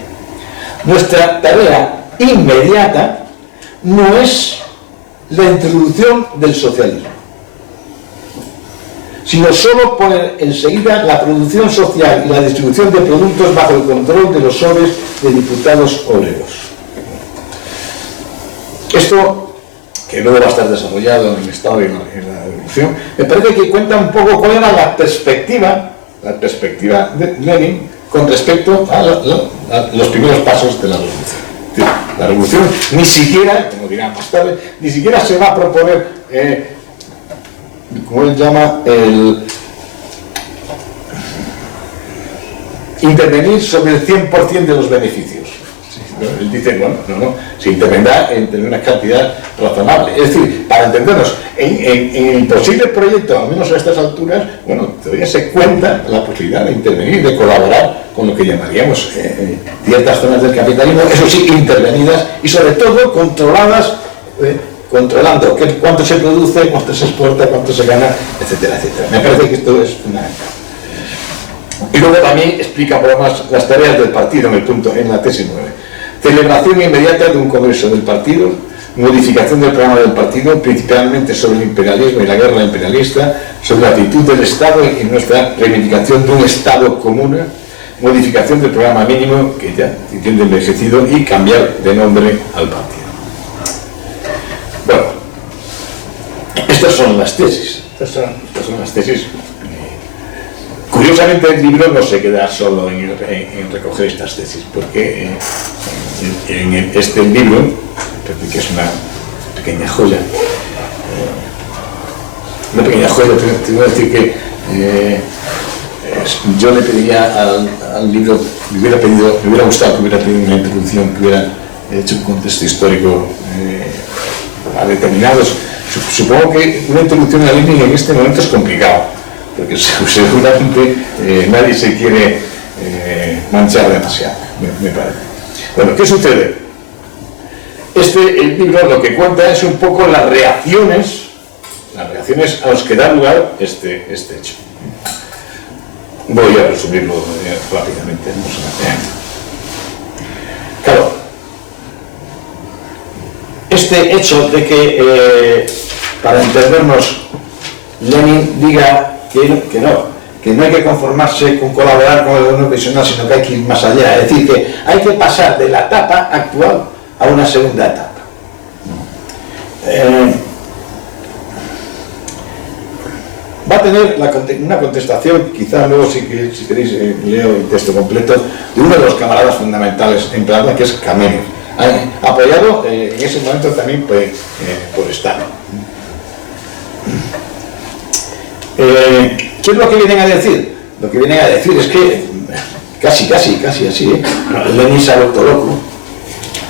nuestra tarea inmediata no es la introducción del socialismo, sino solo poner enseguida la producción social y la distribución de productos bajo el control de los sobres de diputados obreros. Esto, que luego va a estar desarrollado en el Estado y en la Revolución, me parece que cuenta un poco cuál era la perspectiva de Lenin con respecto a los primeros pasos de la Revolución. La Revolución ni siquiera, como dirán más tarde, ni siquiera se va a proponer, como él llama, intervenir sobre el 100% de los beneficios. Él dice, bueno, no, se intervendrá en una cantidad razonable. Es decir, para entendernos, en el posible proyecto, al menos a estas alturas, bueno, todavía se cuenta la posibilidad de intervenir, de colaborar con lo que llamaríamos ciertas zonas del capitalismo, eso sí, intervenidas y sobre todo controladas, controlando cuánto se produce, cuánto se exporta, cuánto se gana, etcétera, etcétera. Me parece que esto es fundamental. Y luego también explica por lo más las tareas del partido en la tesis 9. Celebración inmediata de un congreso del partido, modificación del programa del partido, principalmente sobre el imperialismo y la guerra imperialista, sobre la actitud del Estado y nuestra reivindicación de un Estado común, modificación del programa mínimo, que ya tiene envejecido, y cambiar de nombre al partido. Bueno, estas son las tesis. Estas son las tesis. Curiosamente, el libro no se queda solo en recoger estas tesis, porque en este libro, que es una pequeña joya, te voy a decir que yo le pediría al libro, me hubiera gustado que hubiera pedido una introducción, que hubiera hecho un contexto histórico a determinados. Supongo que una introducción a Lenin en este momento es complicado, porque seguramente nadie se quiere manchar demasiado, me parece. Bueno, ¿qué sucede? El libro lo que cuenta es un poco las reacciones a los que da lugar este hecho. Voy a resumirlo rápidamente. Claro, este hecho de que, para entendernos, Lenin diga que no hay que conformarse con colaborar con el gobierno provisional, sino que hay que ir más allá. Es decir, que hay que pasar de la etapa actual a una segunda etapa. va a tener una contestación, quizá luego si queréis leo el texto completo, de uno de los camaradas fundamentales en Plata, que es Kamenev, apoyado en ese momento también por Stalin. ¿Qué es lo que vienen a decir? Lo que vienen a decir es que casi así, Lenin se ha vuelto loco,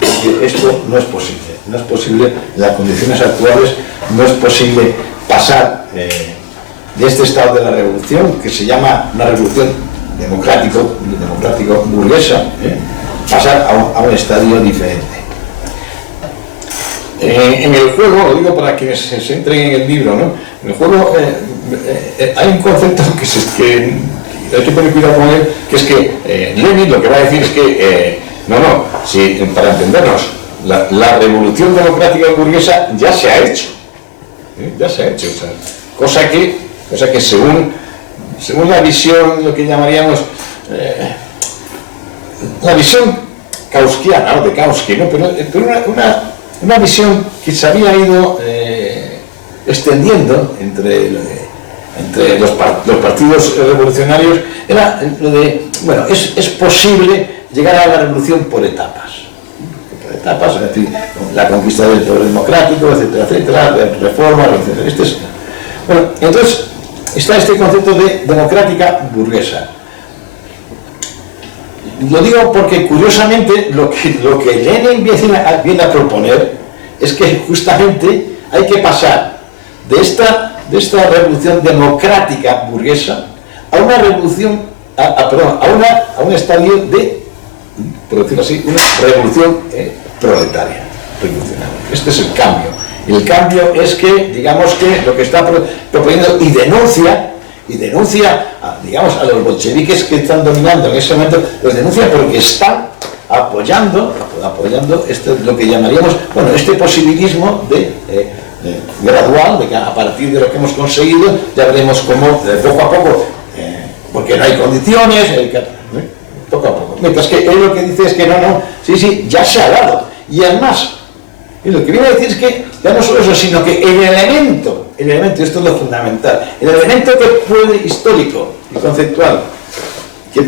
que esto no es posible en las condiciones actuales, no es posible pasar de este estado de la revolución, que se llama una revolución democrático burguesa, pasar a un estadio diferente. En el juego, lo digo para quienes se entren en el libro, ¿no? En el juego hay un concepto que hay que tener cuidado con él, que es que Lenin lo que va a decir es que para entendernos, la revolución democrática burguesa ya se ha hecho, o sea, cosa que según la visión, lo que llamaríamos la visión kauskiana, de Kautsky, ¿no? pero una visión que se había ido extendiendo entre los partidos revolucionarios, era lo de, bueno, es posible llegar a la revolución por etapas, es decir, la conquista del poder democrático, etcétera, reformas, etcétera. Bueno, entonces está este concepto de democrática burguesa. Lo digo porque curiosamente lo que Lenin viene a proponer es que justamente hay que pasar de esta revolución democrática burguesa a una revolución, a un estadio de, por decirlo así, una revolución proletaria, revolucionaria. Este es el cambio. El cambio es que, digamos que lo que está proponiendo y denuncia digamos, a los bolcheviques que están dominando en ese momento, los denuncia porque están apoyando lo que llamaríamos, bueno, este posibilismo gradual, de que a partir de lo que hemos conseguido ya veremos cómo poco a poco, porque no hay condiciones, poco a poco. Mientras que él lo que dice es que sí, ya se ha dado. Y además, lo que viene a decir es que ya no solo eso, sino que el elemento, esto es lo fundamental, el elemento que puede, histórico y conceptual, que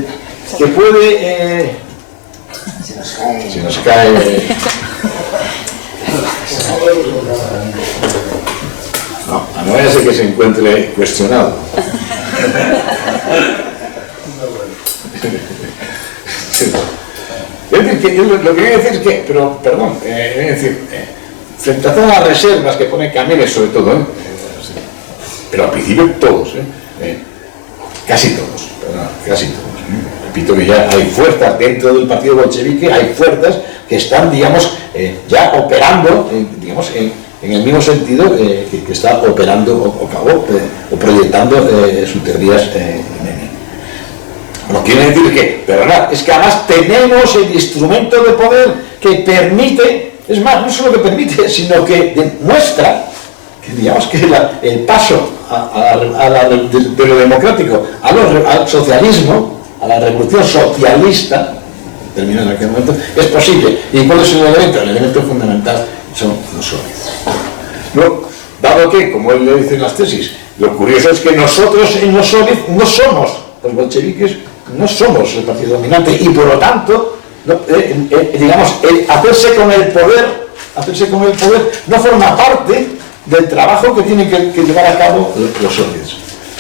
puede... Se nos cae... No vaya a ser que se encuentre cuestionado. Es decir, que lo que voy a decir es que, frente a todas las reservas que pone Kamenev sobre todo, pero al principio todos, casi todos, repito que ya hay fuerzas dentro del partido bolchevique, hay fuerzas que están, digamos, ya operando, digamos, en el mismo sentido que está operando o proyectando sus teorías Lenin. No quiere decir que, perdonad, es que además tenemos el instrumento de poder que permite, es más, no solo que permite, sino que demuestra que, digamos, que el paso de lo democrático al socialismo, a la revolución socialista, terminado en aquel momento, es posible. ¿Y cuál es el elemento? El elemento fundamental son los soviets. ¿No? Dado que, como él le dice en las tesis, lo curioso es que nosotros en los soviets no somos, los bolcheviques, no somos el partido dominante y por lo tanto, digamos, hacerse con el poder no forma parte del trabajo que tienen que llevar a cabo los soviets.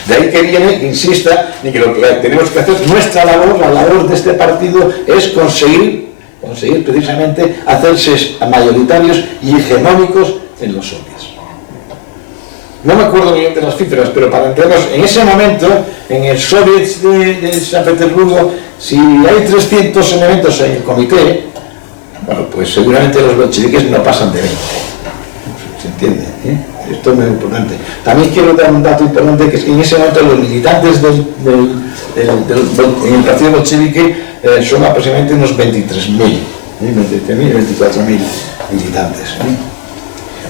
De ahí que viene, que insista, en que lo que tenemos que hacer, nuestra labor, la labor de este partido, es conseguir precisamente hacerse mayoritarios y hegemónicos en los soviets. No me acuerdo bien de las cifras, pero para entendernos, en ese momento, en el Soviet de San Petersburgo, si hay 300 elementos en el comité, bueno, pues seguramente los bolcheviques no pasan de 20. ¿Se entiende? Esto es muy importante. También quiero dar un dato importante, que es que en ese momento los militantes en el partido bolchevique son aproximadamente unos 23.000, 24.000 militantes.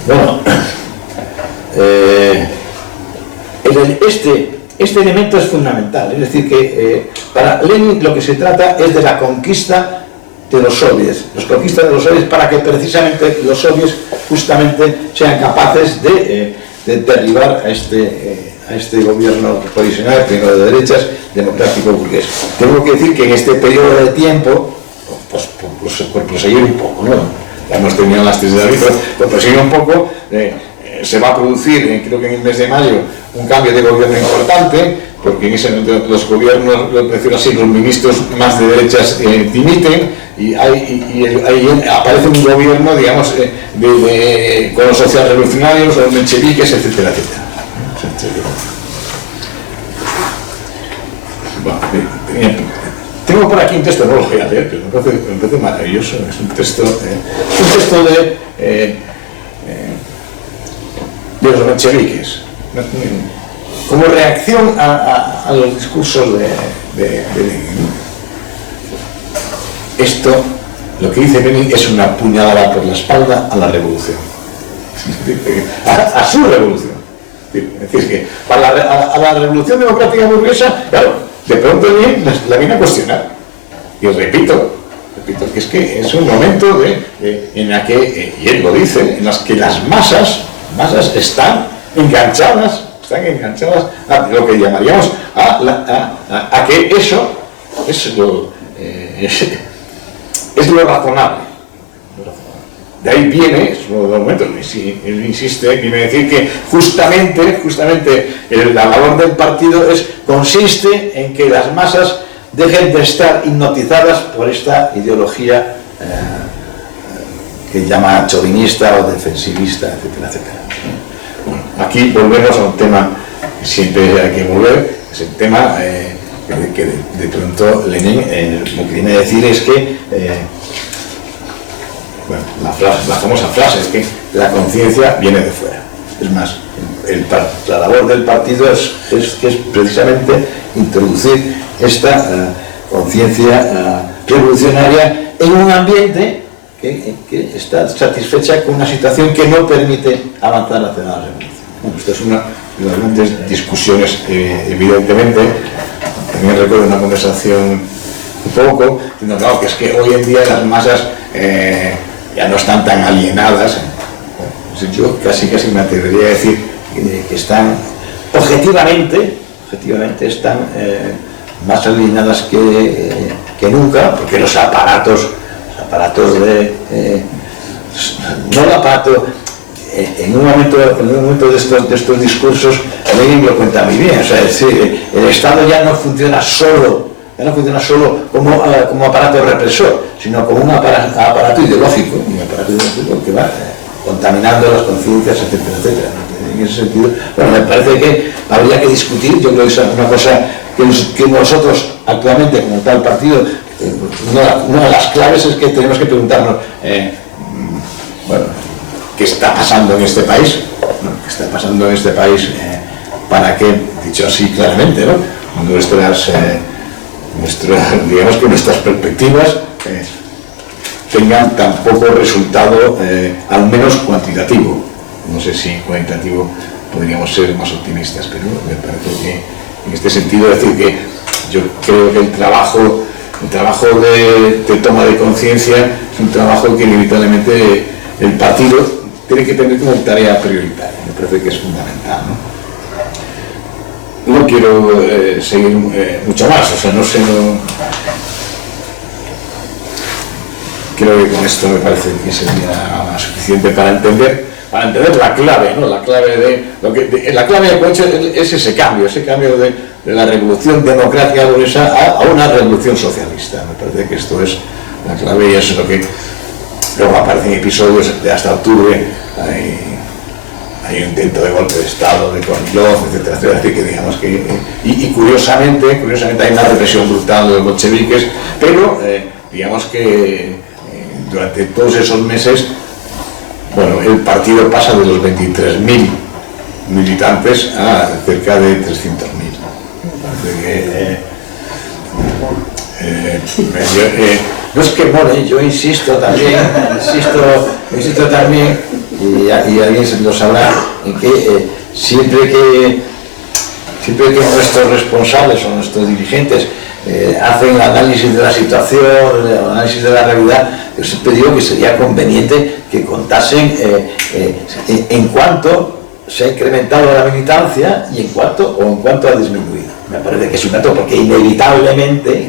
Bueno, este elemento es fundamental, es decir, que para Lenin lo que se trata es de la conquista de los soviets, para que precisamente los soviets justamente sean capaces de derribar a a este gobierno provisional, primero de derechas, democrático burgués. Tengo que decir que en este periodo de tiempo, por proseguir un poco, ¿no? Ya hemos terminado las tesis de David, pero por proseguir un poco, se va a producir, creo que en el mes de mayo, un cambio de gobierno importante, porque en ese momento los gobiernos, lo decir así, los ministros más de derechas dimiten y ahí aparece un gobierno, digamos, con los socialrevolucionarios, los mencheviques, etcétera, etcétera. Bueno, tengo por aquí un texto, no lo voy a leer, pero me parece maravilloso. Es un texto de los mencheviques, como reacción a los discursos de Lenin. Esto, lo que dice Lenin, es una puñalada por la espalda a la revolución, a su revolución. Es decir, que a la revolución democrática burguesa, claro, de pronto la viene a cuestionar. Y repito, que es que es un momento en la que, y él lo dice, en las que las masas están enganchadas a lo que llamaríamos a que eso es lo razonable. De ahí viene, es uno de los momentos, él insiste, viene a decir que justamente la labor del partido consiste en que las masas dejen de estar hipnotizadas por esta ideología que llama chauvinista o defensivista, etcétera, etcétera. Bueno, aquí volvemos a un tema que siempre hay que volver, es el tema que de pronto Lenin lo que viene a decir es que bueno, la famosa frase es que la conciencia viene de fuera. Es más, la labor del partido es precisamente introducir esta conciencia revolucionaria en un ambiente que está satisfecha con una situación que no permite avanzar hacia la revolución. Bueno, esta es una de las grandes discusiones, evidentemente. También recuerdo una conversación un poco, diciendo, claro, que es que hoy en día las masas ya no están tan alienadas. Yo casi me atrevería a decir que están objetivamente están más alienadas que nunca, porque los aparatos no el aparato, en un momento de estos discursos, Lenin lo cuenta muy bien, o sea, es decir, el Estado ya no funciona solo como aparato represor, sino como un aparato ideológico, que va contaminando las conciencias, etcétera, etcétera. En ese sentido, bueno, me parece que habría que discutir, yo creo que es una cosa que nosotros actualmente, como tal partido, una de las claves es que tenemos que preguntarnos, bueno, ¿qué está pasando en este país? ¿Qué está pasando en este país para que, dicho así claramente, ¿no? Digamos que nuestras perspectivas tengan tan poco resultado, al menos cuantitativo? No sé si cuantitativo podríamos ser más optimistas, pero me parece que en este sentido decir que yo creo que el trabajo de toma de conciencia es un trabajo que inevitablemente el partido tiene que tener como tarea prioritaria. Me parece que es fundamental, ¿no? No quiero seguir mucho más, o sea, no sé, creo que con esto me parece que sería suficiente para entender la clave, ¿no? La clave de hecho es ese cambio de la revolución democrática burguesa a una revolución socialista. Me parece que esto es la clave y eso es lo que luego aparecen episodios de hasta octubre. Hay un intento de golpe de Estado, de Kornilov, etcétera, etcétera, que digamos que y curiosamente hay una represión brutal de los bolcheviques, pero digamos que durante todos esos meses, bueno, el partido pasa de los 23.000 militantes a cerca de 300.000. No es que mole, yo insisto también, y alguien lo sabrá, en que siempre que nuestros responsables o nuestros dirigentes hacen análisis de la situación, análisis de la realidad, yo siempre digo que sería conveniente que contasen en cuánto se ha incrementado la militancia y en cuánto ha disminuido. Me parece que es un dato porque inevitablemente,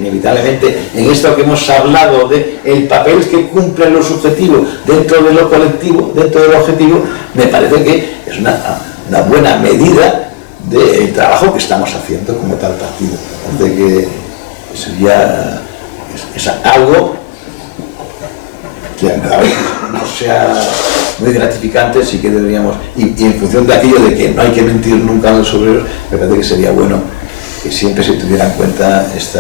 en esto que hemos hablado de el papel que cumplen los subjetivos dentro de lo colectivo, dentro del objetivo, me parece que es una buena medida del trabajo que estamos haciendo como tal partido. Me parece que sería es algo que no sea muy gratificante, sí que deberíamos, y en función de aquello de que no hay que mentir nunca a los obreros, me parece que sería bueno que siempre se tuviera en cuenta este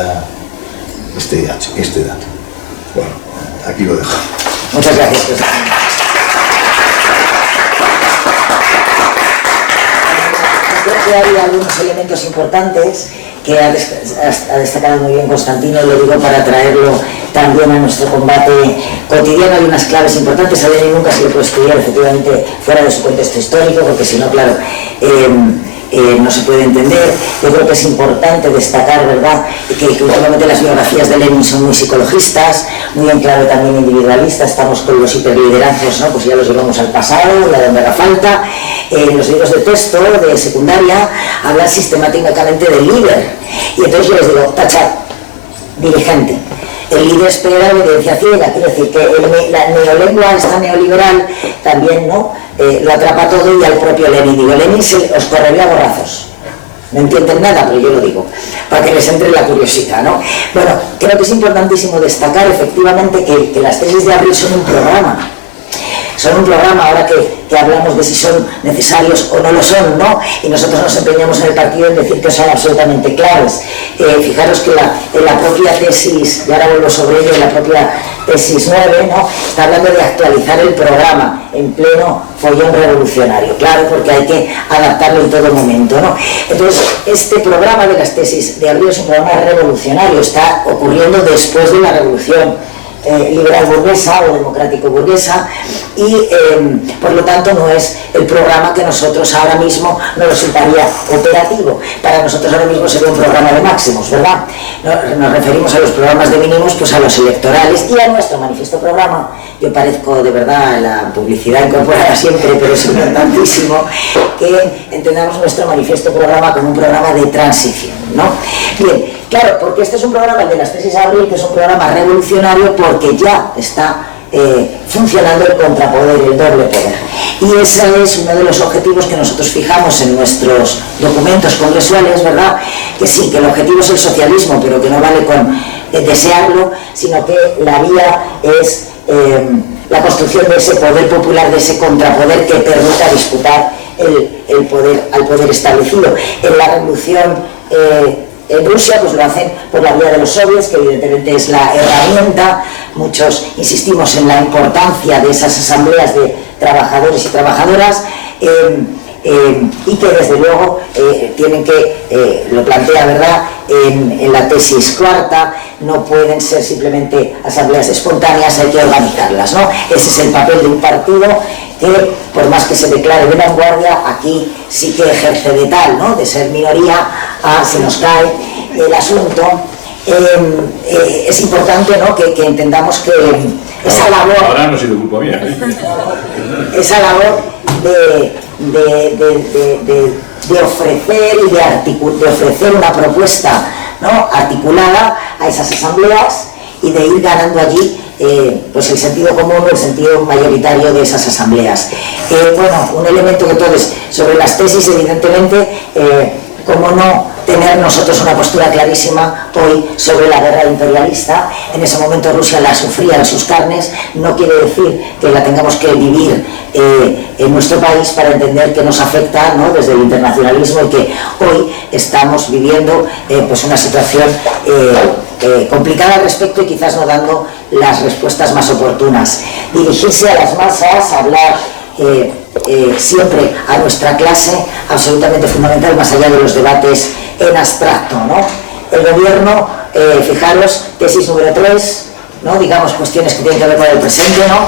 dato. Bueno, aquí lo dejo. Muchas gracias. Creo que hay algunos elementos importantes que ha destacado muy bien Constantino, lo digo para traerlo también a nuestro combate cotidiano. Hay unas claves importantes, a Lenin nunca se le puede estudiar efectivamente fuera de su contexto histórico, porque si no, claro, no se puede entender. Yo creo que es importante destacar, ¿verdad?, que últimamente las biografías de Lenin son muy psicologistas, muy en clave también individualista. Estamos con los hiperliderazgos, ¿no? Pues ya los llevamos al pasado, ya donde haga falta. Los libros de texto de secundaria hablan sistemáticamente del líder, y entonces yo les digo, tachar, dirigente. El líder espera obediencia ciega, quiere decir que la neolengua, esta neoliberal, también, ¿no?, lo atrapa todo, y al propio Lenin. Digo, Lenin os correría a borrazos. No entienden nada, pero yo lo digo, para que les entre la curiosidad, ¿no? Bueno, creo que es importantísimo destacar efectivamente que las tesis de Abril son un programa. Son un programa, ahora que hablamos de si son necesarios o no lo son, ¿no? Y nosotros nos empeñamos en el partido en decir que son absolutamente claves. Fijaros que en la propia tesis, y ahora vuelvo sobre ello, en la propia tesis 9, ¿no?, está hablando de actualizar el programa en pleno follón revolucionario. Claro, porque hay que adaptarlo en todo momento, ¿no? Entonces, este programa de las tesis de Abril es un programa revolucionario, está ocurriendo después de la revolución liberal burguesa o democrático burguesa, y por lo tanto no es el programa que nosotros ahora mismo nos resultaría operativo. Para nosotros ahora mismo sería un programa de máximos, ¿verdad? Nos referimos a los programas de mínimos, pues a los electorales y a nuestro manifiesto programa. Yo parezco de verdad la publicidad incorporada siempre, pero es importantísimo que entendamos nuestro manifiesto programa como un programa de transición, ¿no? Bien, claro, porque este es un programa, el de las tesis de Abril, que es un programa revolucionario porque ya está funcionando el contrapoder, el doble poder. Y ese es uno de los objetivos que nosotros fijamos en nuestros documentos congresuales, ¿verdad? Que sí, que el objetivo es el socialismo, pero que no vale con desearlo, sino que la vía es la construcción de ese poder popular, de ese contrapoder que permita disputar el poder al poder establecido. En la revolución en Rusia pues lo hacen por la vía de los soviets, que evidentemente es la herramienta. Muchos insistimos en la importancia de esas asambleas de trabajadores y trabajadoras, y que desde luego tienen que, lo plantea, ¿verdad?, en la tesis cuarta, no pueden ser simplemente asambleas espontáneas, hay que organizarlas, ¿no? Ese es el papel de un partido que, por más que se declare de vanguardia, aquí sí que ejerce de tal, ¿no?, de ser minoría a se nos cae el asunto. Es importante, ¿no?, que entendamos que esa labor... Ahora no ha sido culpa mía. Esa labor de ofrecer y de ofrecer una propuesta, ¿no?, articulada a esas asambleas, y de ir ganando allí pues el sentido común, el sentido mayoritario de esas asambleas. Bueno, un elemento que todo es sobre las tesis, evidentemente, cómo no tener nosotros una postura clarísima hoy sobre la guerra imperialista. En ese momento Rusia la sufría en sus carnes, no quiere decir que la tengamos que vivir en nuestro país para entender que nos afecta, ¿no?, desde el internacionalismo, y que hoy estamos viviendo pues una situación complicada al respecto, y quizás no dando las respuestas más oportunas. Dirigirse a las masas, hablar siempre a nuestra clase, absolutamente fundamental, más allá de los debates en abstracto, ¿no? El gobierno, fijaros, tesis número 3, ¿no?, digamos cuestiones que tienen que ver con el presente, ¿no?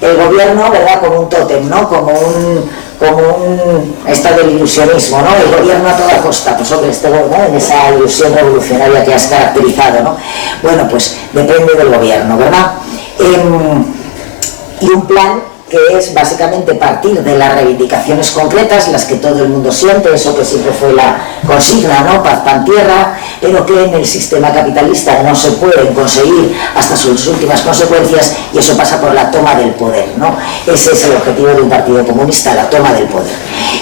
El gobierno, ¿verdad?, como un tótem, ¿no?, como un estado del ilusionismo, ¿no? El gobierno a toda costa, pues hombre, ¿no?, en esa ilusión revolucionaria que has caracterizado, ¿no? Bueno, pues depende del gobierno, ¿verdad? Y un plan que es básicamente partir de las reivindicaciones concretas, las que todo el mundo siente, eso que siempre fue la consigna, ¿no? Paz, pan, tierra, pero que en el sistema capitalista no se pueden conseguir hasta sus últimas consecuencias, y eso pasa por la toma del poder, ¿no? Ese es el objetivo de un partido comunista, la toma del poder.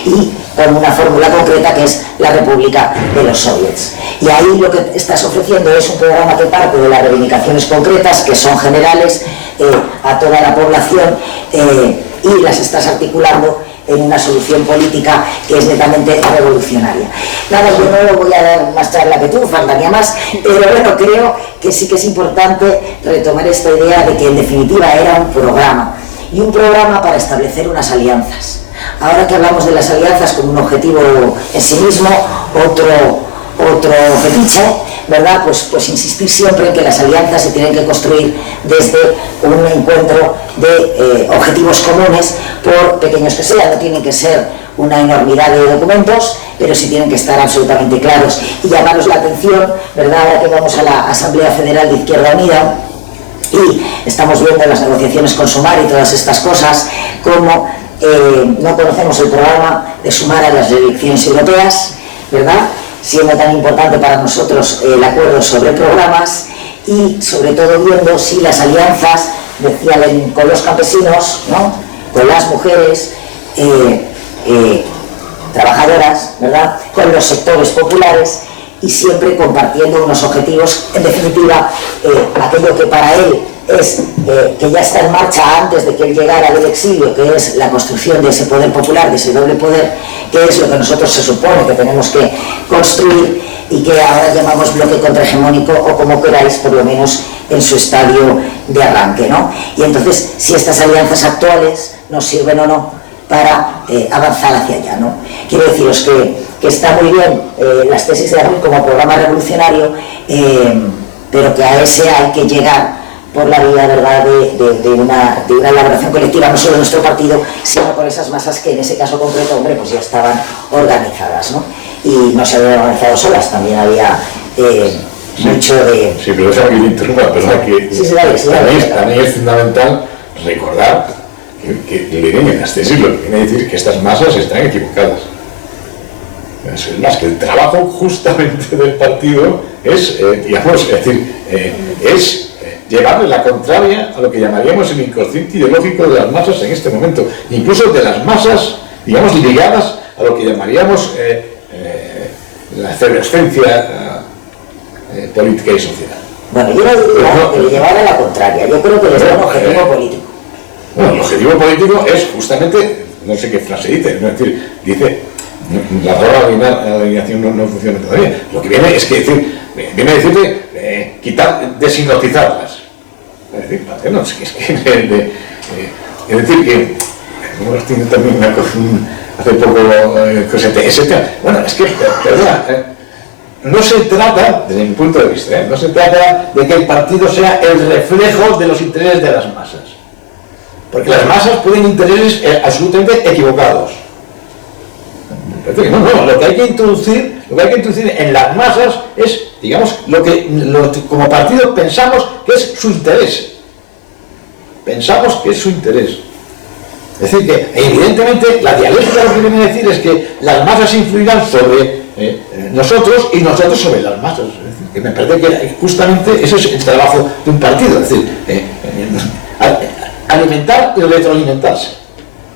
Y con una fórmula concreta que es la República de los Soviets. Y ahí lo que estás ofreciendo es un programa que parte de las reivindicaciones concretas, que son generales a toda la población, y las estás articulando en una solución política que es netamente revolucionaria. Nada, yo no le voy a dar más charla que tú, faltaría más, pero bueno, creo que sí que es importante retomar esta idea de que en definitiva era un programa, y un programa para establecer unas alianzas. Ahora que hablamos de las alianzas como un objetivo en sí mismo, otro fetiche, ¿verdad? Pues insistir siempre en que las alianzas se tienen que construir desde un encuentro de objetivos comunes, por pequeños que sean. No tienen que ser una enormidad de documentos, pero sí tienen que estar absolutamente claros. Y llamaros la atención, ¿verdad? Ahora que vamos a la Asamblea Federal de Izquierda Unida y estamos viendo las negociaciones con Sumar y todas estas cosas, como no conocemos el programa de Sumar a las elecciones europeas, ¿verdad? Siendo tan importante para nosotros el acuerdo sobre programas, y sobre todo viendo si las alianzas, decía Lenin, con los campesinos, ¿no? Con las mujeres trabajadoras, ¿verdad? Con los sectores populares, y siempre compartiendo unos objetivos, en definitiva, aquello que para él es que ya está en marcha antes de que él llegara del exilio, que es la construcción de ese poder popular, de ese doble poder, que es lo que nosotros se supone que tenemos que construir, y que ahora llamamos bloque contrahegemónico, o como queráis, por lo menos en su estadio de arranque, ¿no? Y entonces, si estas alianzas actuales nos sirven o no para avanzar hacia allá, ¿no? Quiero deciros que está muy bien las tesis de Abril como programa revolucionario, pero que a ese hay que llegar por la vía, ¿verdad?, de una elaboración colectiva, no solo de nuestro partido, sino con esas masas que en ese caso concreto, hombre, pues ya estaban organizadas, ¿no? Y no se habían organizado solas, también había mucho de... Sí, pero déjame que me interrumpa, perdón, que sí, también es fundamental recordar que Lenin en las tesis lo que viene a decir que estas masas están equivocadas. Es más, que el trabajo justamente del partido es, digamos, es decir, es llevarle la contraria a lo que llamaríamos el inconsciente ideológico de las masas en este momento, incluso de las masas, digamos, ligadas a lo que llamaríamos la efervescencia política y social. Bueno, yo no diría que le llevara la contraria, yo creo que le da un objetivo político. Bueno, el objetivo político es justamente, no sé qué frase dice, es decir, dice, la alineación no funciona todavía, lo que viene es que decir, viene a decirle deshipnotizarlas. Es decir, no, es decir que, como tiene también una cosa, hace poco, bueno, es que, perdona, no se trata, desde mi punto de vista, no se trata de que el partido sea el reflejo de los intereses de las masas. Porque las masas pueden intereses absolutamente equivocados. No, lo que hay que introducir en las masas es, digamos, lo que como partido pensamos que es su interés. Pensamos que es su interés. Es decir, que evidentemente la dialéctica lo que viene a decir es que las masas influirán sobre nosotros y nosotros sobre las masas. Es decir, que me parece que justamente ese es el trabajo de un partido. Es decir, alimentar y retroalimentarse.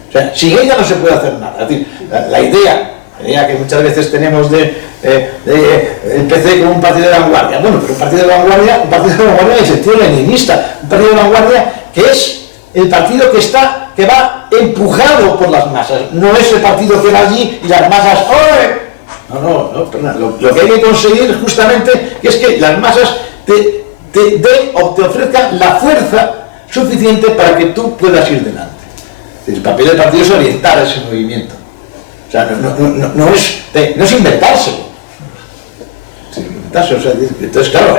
O sea, sin ella no se puede hacer nada. Es decir, la idea que muchas veces tenemos de el PC como un partido de vanguardia. Bueno, pero un partido de vanguardia en el sentido leninista, un partido de vanguardia que es el partido que va empujado por las masas, no es el partido que va allí y las masas ¡oye! No, perdón. Lo que hay que conseguir justamente es que las masas te ofrezcan la fuerza suficiente para que tú puedas ir delante. El papel del partido es orientar ese movimiento. O sea, no es inventárselo. O sea, entonces, claro,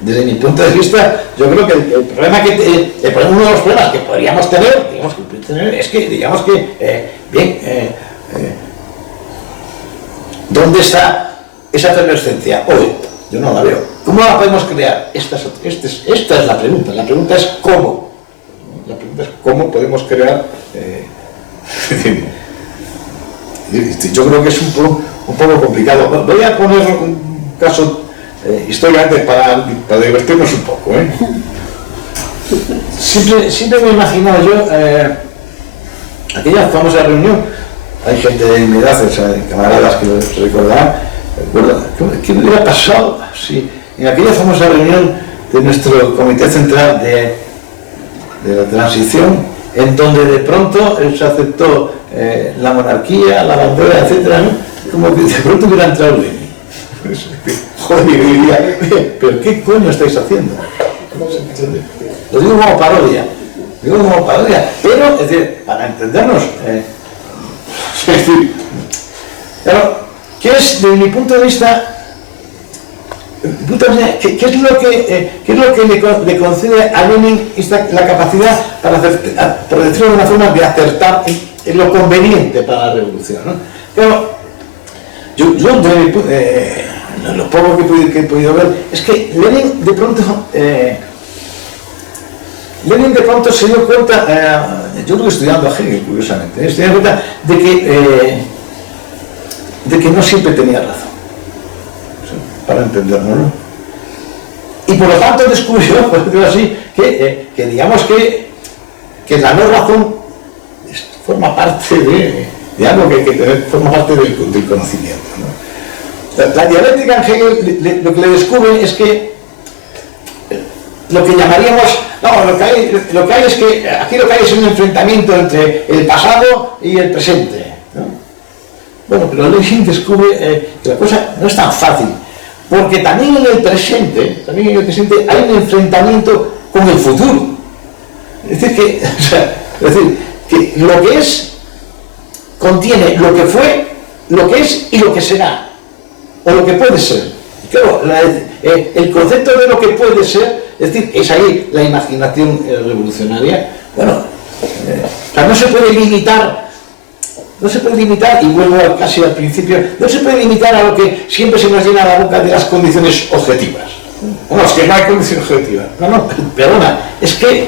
desde mi punto de vista, yo creo que el problema uno de los problemas que podríamos tener, es que, digamos que, ¿dónde está esa efervescencia hoy? Yo no la veo. ¿Cómo la podemos crear? Esta es la pregunta. La pregunta es ¿cómo? La pregunta es cómo podemos crear... yo creo que es un poco complicado. Voy a poner un caso históricamente para divertirnos un poco. Siempre me he imaginado yo aquella famosa reunión. Hay gente de mi edad, camaradas que lo recordarán. ¿Qué hubiera pasado si en aquella famosa reunión de nuestro Comité Central de la Transición, en donde de pronto se aceptó la monarquía, la bandera, etcétera, ¿no? Como que de pronto hubiera entrado Lenin? Joder, diría, ¿pero qué coño estáis haciendo? Lo digo como parodia, pero, es decir, para entendernos, es decir, claro, ¿qué es, desde mi punto de vista, qué es lo que le concede a Lenin la capacidad para hacer, por decirlo de una forma, de acertar en lo conveniente para la revolución, ¿no? Pero yo lo poco que he podido ver es que Lenin de pronto se dio cuenta, yo creo que estudiando a Hegel, curiosamente, se dio cuenta de que no siempre tenía razón, para entenderlo, ¿no? Y por lo tanto descubrió, por decirlo así, que digamos que la no razón forma parte de algo que forma parte del conocimiento, ¿no? La dialéctica en Hegel lo que le descubre es que lo que llamaríamos, no, lo que hay es que aquí lo que hay es un enfrentamiento entre el pasado y el presente, ¿no? Bueno, pero Lenin descubre que la cosa no es tan fácil, porque también en el presente hay un enfrentamiento con el futuro. Es decir, que lo que es contiene lo que fue, lo que es y lo que será, o lo que puede ser. Y claro, el concepto de lo que puede ser, es decir, es ahí la imaginación revolucionaria. Bueno, o sea, no se puede limitar, y vuelvo casi al principio, no se puede limitar a lo que siempre se nos llena la boca de las condiciones objetivas. Bueno, es que no hay condiciones objetivas. No, perdona, es que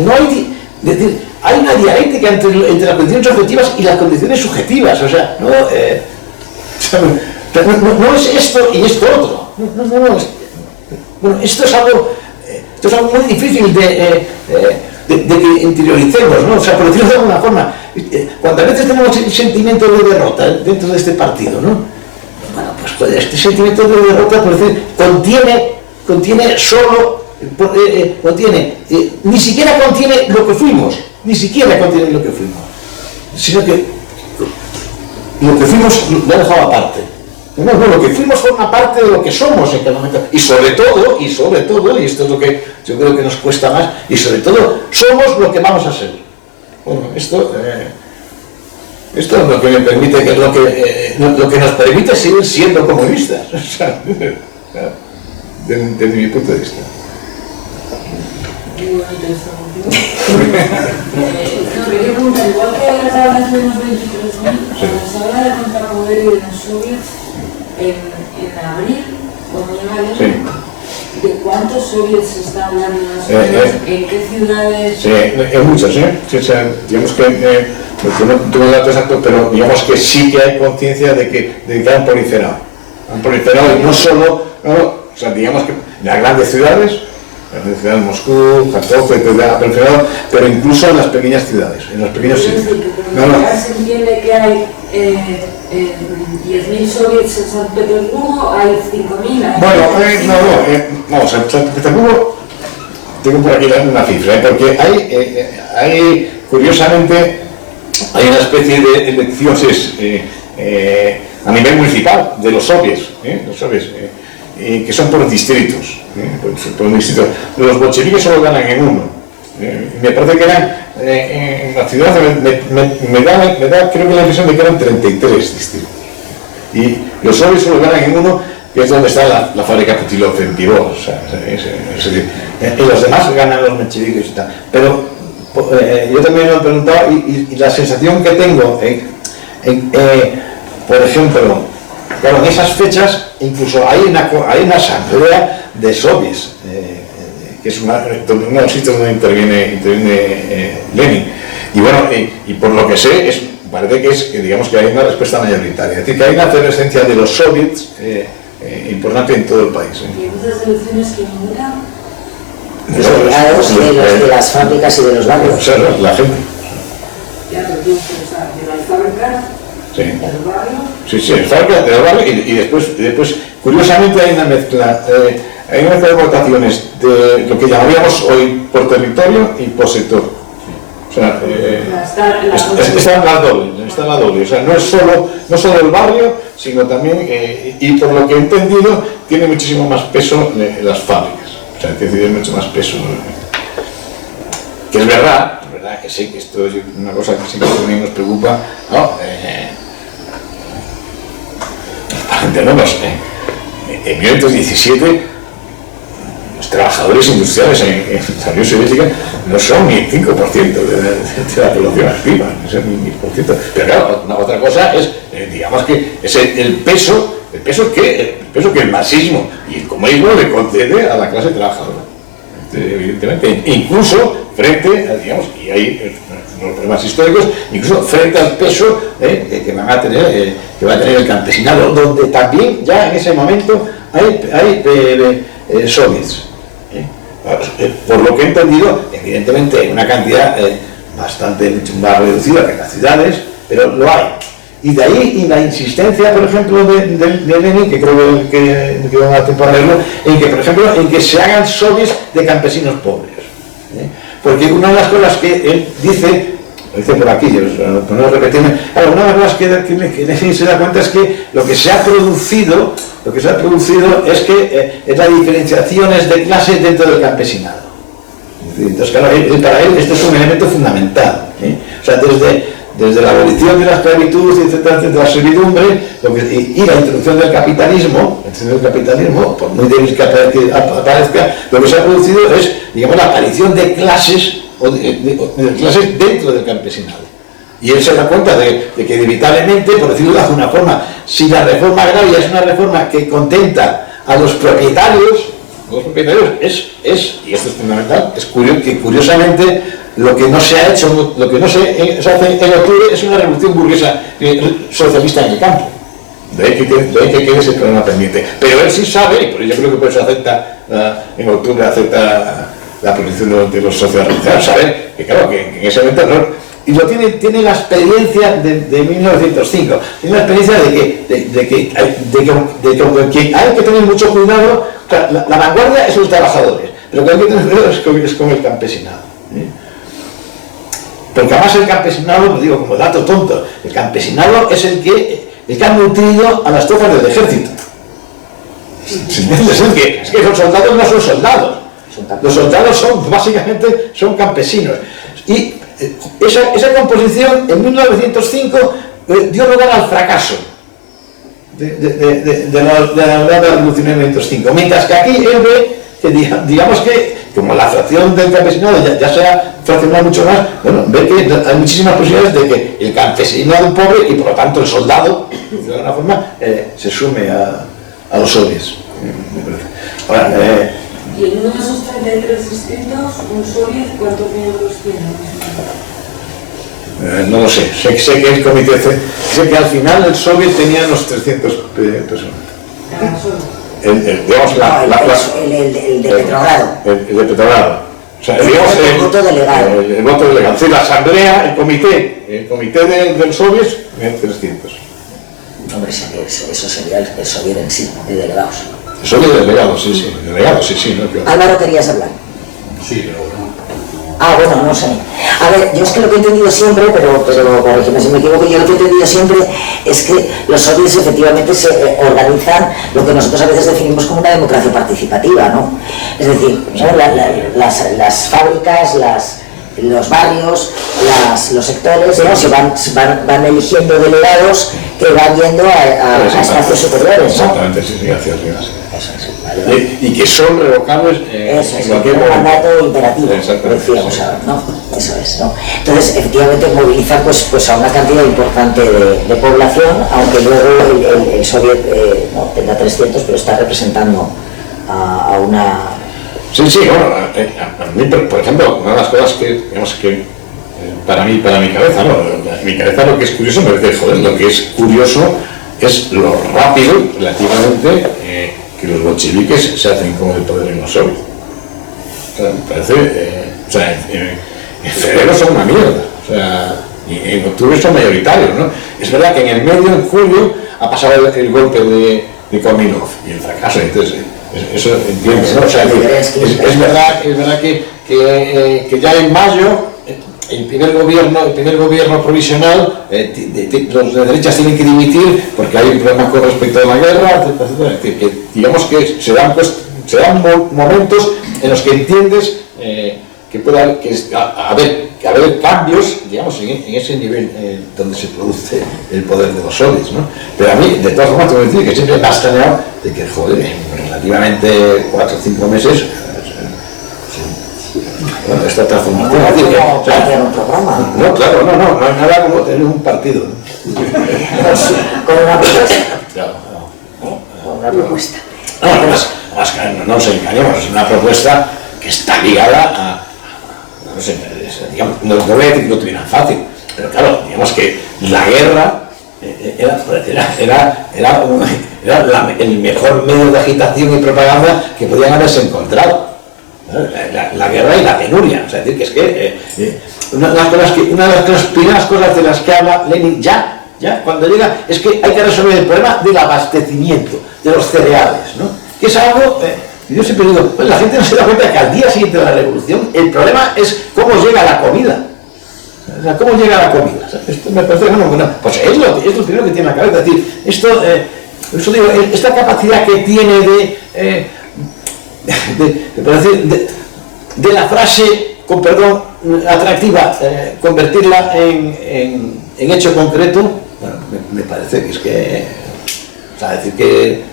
no hay, es decir, hay una dialéctica entre las condiciones objetivas y las condiciones subjetivas, o sea, no es esto y esto otro. Bueno, esto es algo muy difícil de que interioricemos, ¿no? O sea, por decirlo de alguna forma, cuántas veces tenemos el sentimiento de derrota dentro de este partido, ¿no? Bueno, pues este sentimiento de derrota, por decir, contiene solo, ni siquiera contiene lo que fuimos, sino que lo que fuimos lo ha dejado aparte. No, lo que fuimos forma parte de lo que somos en cada momento. Y sobre todo, y esto es lo que yo creo que nos cuesta más, y sobre todo, somos lo que vamos a ser. Bueno, esto es lo que me permite, que es lo que nos permite seguir siendo comunistas. O sea, desde mi punto de vista. Pregunta, igual que hablas de unos 23.000, cuando se habla de contrapoder y de los soviets, en abril, cuando llega Lenin, ¿de cuántos soviets se está hablando en las ciudades? ¿En qué ciudades? Sí, en muchas, Sí, o sea, digamos que no tengo datos exactos, pero digamos que sí que hay conciencia de que han proliferado. Y no solo, o sea, digamos que en las grandes ciudades, Moscú, Kharkov, pero incluso en las pequeñas ciudades, en los pequeños sitios. Ya se entiende que hay 10.000 soviets en San Petersburgo, hay 5.000. Bueno, San Petersburgo, tengo por aquí una cifra, porque hay, curiosamente, hay una especie de elecciones a nivel municipal de los soviets, que son por distritos. Los bolcheviques solo ganan en uno. Me parece que eran en la ciudad, me da creo que la impresión de que eran 33 distritos. Y los soviets solo ganan en uno, que es donde está la fábrica Putilov en Pivot. O sea, y los demás ganan los mencheviques y tal. Pero yo también me he preguntado, y la sensación que tengo, por ejemplo, claro, en esas fechas incluso hay una asamblea de soviets que es uno de los sitios donde interviene Lenin. Y bueno, y por lo que sé, parece que digamos que hay una respuesta mayoritaria. Es decir, que hay una efervescencia de los soviets importante en todo el país. ¿Y esas elecciones que ninguna? Los delegados de las fábricas y de los barrios. O sea, la gente. Ya, pero de las fábricas, Sí. de los barrios. Sí, el fábrica del barrio y después, curiosamente hay una mezcla de votaciones de lo que llamaríamos hoy por territorio y por sector. O sea, está en la doble, o sea, no solo el barrio, sino también, y por lo que he entendido, tiene muchísimo más peso las fábricas, o sea, tiene mucho más peso, que es verdad que sí, que esto es una cosa que siempre también nos preocupa, ¿no? Para entendernos, en 1917 los trabajadores industriales en la Unión Soviética no son ni el 5% de la población activa, no son ni el 1%. Pero claro, otra cosa es, digamos que es el peso que el marxismo y el comunismo le concede a la clase trabajadora. Evidentemente, incluso frente a, digamos, y hay los problemas históricos, incluso frente al peso que va a tener el campesinado, donde también ya en ese momento hay soviets. Por lo que he entendido, evidentemente hay una cantidad mucho más reducida que en las ciudades, pero lo hay. Y de ahí y la insistencia, por ejemplo, de Lenin, que creo que va a dar tiempo a leerlo, en que, por ejemplo, en que se hagan soviets de campesinos pobres. Porque una de las cosas que él dice, lo dice por aquí, por no repetirme, una de las cosas que Lenin se da cuenta es que lo que se ha producido es que es la diferenciaciones de clase dentro del campesinado. Entonces, claro, para él esto es un elemento fundamental. O sea, desde la abolición de la esclavitud, etcétera, de la servidumbre, y la introducción del capitalismo, por muy débil que aparezca, lo que se ha producido es, digamos, la aparición de clases, de clases dentro del campesinado. Y él se da cuenta de que inevitablemente, por decirlo de alguna forma, si la reforma agraria es una reforma que contenta a los propietarios, y esto es fundamental, es que curiosamente lo que no se ha hecho, lo que no se hace en octubre es una revolución burguesa socialista en el campo. De ahí que quede ese problema pendiente. Pero él sí sabe, y por ello creo que por eso en octubre acepta la posición de los socialdemócratas, sabe que claro, que en ese momento no. Y lo tiene la experiencia de 1905, tiene la experiencia de que hay que tener mucho cuidado. La vanguardia es los trabajadores, pero que hay que tener cuidado es con el campesinado. Porque además el campesinado, lo digo como dato tonto, el campesinado es el que ha nutrido a las tropas del ejército. Es que los soldados no son soldados, los soldados básicamente son campesinos. Y esa composición en 1905 dio lugar al fracaso de la revolución en 1905, mientras que aquí él ve que, digamos que como la fracción del campesinado ya se ha fraccionado mucho más, bueno, ve que hay muchísimas posibilidades de que el campesinado pobre y por lo tanto el soldado de alguna forma se sume a los soviets. Ahora, y en uno de esos 33 distritos, un soviet, ¿cuántos miembros tiene? No lo sé, sé que el comité, sé que al final el soviet tenía unos 300 personas. El de Petrogrado. El de Petrogrado. O sea, el voto delegado. El voto delegado. Sí, la asamblea, el comité del soviet, 300. Hombre, eso sería el soviet en sí, de delegados. El soviet de delegados, sí. No, Álvaro, querías hablar. Sí, pero bueno. Bueno, no sé. A ver, yo es que lo que he entendido siempre, pero corrígeme si me equivoco, yo lo que he entendido siempre es que los soviets efectivamente se organizan lo que nosotros a veces definimos como una democracia participativa, ¿no? Es decir, ¿no? Las fábricas, los barrios, los sectores, ¿no? Se van eligiendo delegados que van yendo a espacios superiores, ¿no? Exactamente, sí, hacia arriba. Eso es, vale. Y que son revocables en cualquier mandato imperativo, decíamos ahora, ¿no? Eso es, ¿no? Entonces, efectivamente, movilizar pues a una cantidad importante de población, aunque luego el soviet no tenga 300, pero está representando a una Sí, bueno, a mí, por ejemplo, una de las cosas que, digamos, que para mi cabeza, ¿no? Mi cabeza lo que es curioso me parece, joder, lo que es curioso es lo rápido, relativamente, que los bolcheviques se hacen con el poder en los soviets. O sea, me parece, en febrero son una mierda, o sea, y en octubre son mayoritarios, ¿no? Es verdad que en el medio, en julio, ha pasado el golpe de Komilov y el fracaso, entonces eso entiendo, ¿no? O sea, es verdad que ya en mayo el primer gobierno provisional, los de derechas tienen que dimitir porque hay un problema con respecto a la guerra, etc. Es decir, que digamos que se dan momentos en los que entiendes que puede haber cambios, digamos, en ese nivel donde se produce el poder de los soviets, ¿no? Pero a mí, de todas formas, tengo que decir que siempre me ha extrañado de que, joder, en relativamente 4 o 5 meses, bueno, esta transformación. No hay un programa. No, claro, no hay nada como tener un partido, ¿no? Con una propuesta. Claro. Con una propuesta. No nos engañemos, es una propuesta que está ligada a, no sé, digamos, no voy a decir que lo tuvieran fácil, pero claro, digamos que la guerra era el mejor medio de agitación y propaganda que podían haberse encontrado. La guerra y la penuria, o sea, es decir, que una de las primeras cosas de las que habla Lenin ya cuando llega es que hay que resolver el problema del abastecimiento de los cereales, ¿no? Que es algo, yo siempre digo, pues la gente no se da cuenta que al día siguiente de la revolución el problema es cómo llega la comida. O sea, ¿cómo llega la comida? O sea, esto me parece bueno, pues es lo primero que tiene en la cabeza, es decir, eso digo, esta capacidad que tiene de la frase, con perdón, atractiva, convertirla en hecho concreto, bueno, me parece que es que, o sea, decir que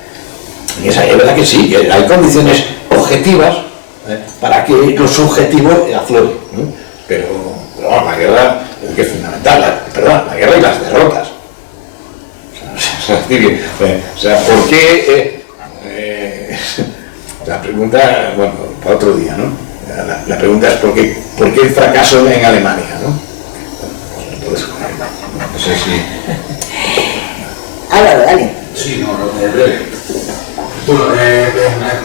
es verdad que sí, que hay condiciones objetivas para que lo subjetivo aflore, ¿no? Pero la guerra es que es fundamental, la guerra y las derrotas. O sea, ¿por qué? La pregunta, bueno, para otro día, ¿no? La pregunta es ¿por qué el fracaso en Alemania, ¿no? Entonces, no sé si... Dale. Sí, breve. Bueno,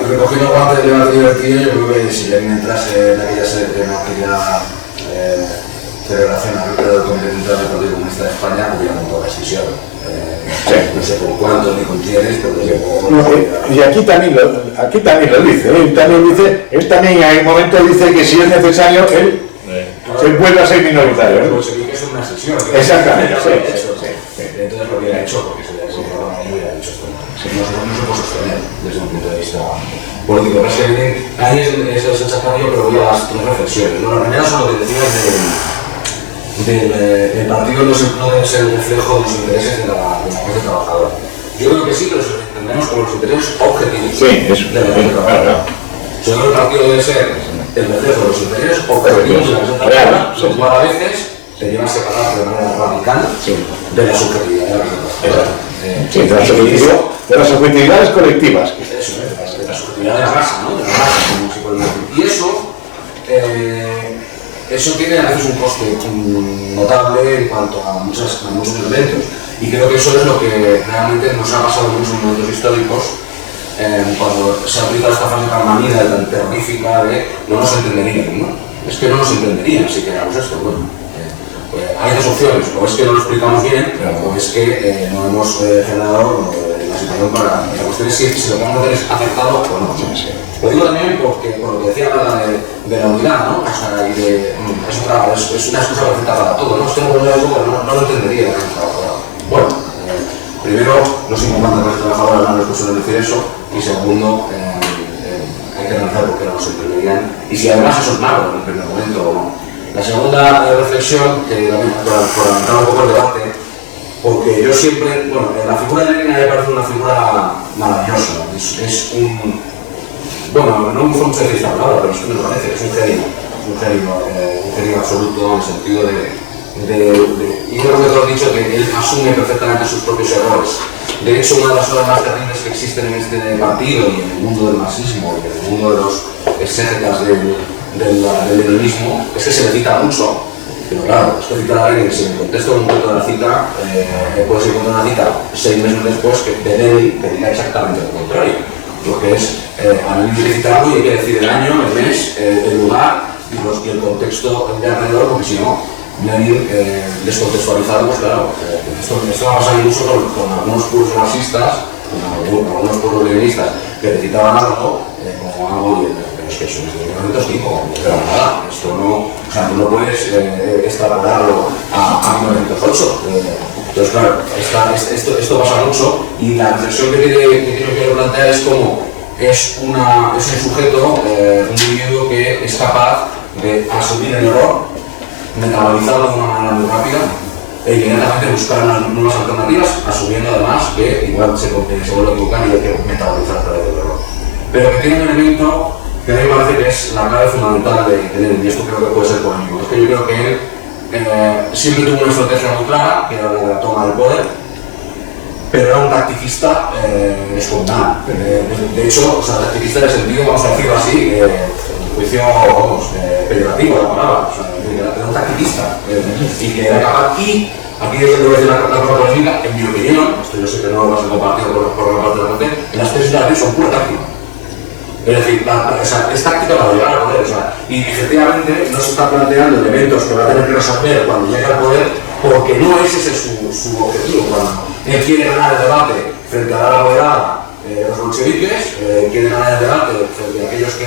recogiendo parte del debate divertido, yo creo que si Lenin entrase en aquella celebración del Comité Central del Partido Comunista de España, hubiera montado la extinción. No sé por cuánto ni con quiénes, pero y aquí también lo dice, él también en el momento dice que si es necesario, él se vuelve a ser minoritario. Pues se dice que es una sesión. Exactamente, Entonces lo hubiera hecho, porque no hubiera hecho esto. No se puede sostener desde un punto de vista político. Pero es que ahí es donde se echa cambio, pero voy a las tres reflexiones. La primera son lo que decías del partido no debe ser el reflejo de los intereses de la clase trabajadora. Yo creo que sí, pero los entendemos como los intereses objetivos. Sí, eso. De la clase trabajadora. Yo creo que el partido debe ser el reflejo de los intereses objetivos de la clase trabajadora, lo cual a veces te lleva a separar de manera radical de la subjetividad de la clase trabajadora. Sí, de las subjetividades colectivas. Eso es, de la subjetividad de la masa, ¿no? De la masa, como se puede decir. Y eso tiene a veces un coste notable en cuanto a muchos elementos. Y creo que eso es lo que realmente nos ha pasado en muchos momentos históricos, cuando se ha utilizado esta frase tan manida y tan terrorífica de no nos entenderían, ¿no? Es que no nos entenderían si queríamos esto. Bueno, hay dos opciones, o es que no lo explicamos bien, o es que no hemos generado la situación para... La cuestión es si lo que vamos a hacer es acertado o no. Lo digo también porque, por lo que decía de la unidad, ¿no? O sea, es una excusa perfecta para todo, ¿no? Es que no lo entendería la gente trabajadora. Bueno, primero, no es importante que los trabajadores no les suelen decir eso, y segundo, hay que analizar por qué no se entenderían, y si además eso es malo en el primer momento o no. La segunda reflexión, que también por avanzar un poco el debate, porque yo siempre, bueno, la figura de Lenin me parece una figura maravillosa, es un, bueno, no me gusta mucho decir esta palabra, pero es que me parece que es un genio absoluto en el sentido y creo que tú has dicho que él asume perfectamente sus propios errores. De hecho, una de las cosas más terribles que existen en este partido y en el mundo del marxismo y en el mundo de los exégetas del leninismo es que se le cita mucho, pero claro, esto cita a Lenin, si en el contexto concreto de la cita puedes encontrar una cita 6 meses después de Lenin que diga exactamente lo contrario. Lo que es, a Lenin hay que citarlo y hay que decir el año, el mes, el lugar y el contexto de alrededor, porque si no, Lenin descontextualizado, pues claro, esto va a pasar incluso con algunos puros marxistas, con algunos puros leninistas que te citaban algo, como algo pero es que eso es de 1905, pero nada, esto no, o sea, tú no puedes extrapolarlo a 1908. Entonces, claro, esto pasa mucho y la reflexión que quiero plantear es cómo es un sujeto, un individuo que es capaz de asumir el error, metabolizarlo de una manera muy rápida e inmediatamente buscar nuevas alternativas, asumiendo además que igual se vuelve a equivocar y hay que metabolizar a través del error. Pero que tiene un elemento que a mí me parece que es la clave fundamental de Lenin, y esto creo que puede ser polémico. Es que yo creo que él siempre tuvo una estrategia muy clara, que era la de la toma del poder, pero era un tacticista descomunal. De hecho, o sea, tacticista en el sentido, vamos a decirlo así, juicio peyorativo de la palabra, o sea, era un tacticista y que era capaz, y aquí es donde voy a decir la cosa polémica, en mi opinión, esto yo sé que no lo vas a compartir por la parte de la gente, las tesis de la ley son pura táctica. Es decir, es táctica para llegar al poder, o sea, y efectivamente no se está planteando elementos que va a tener que resolver cuando llegue al poder, porque no es ese su objetivo. Cuando él quiere ganar el debate frente a la moderada, los bolcheviques, quiere ganar el debate frente a aquellos que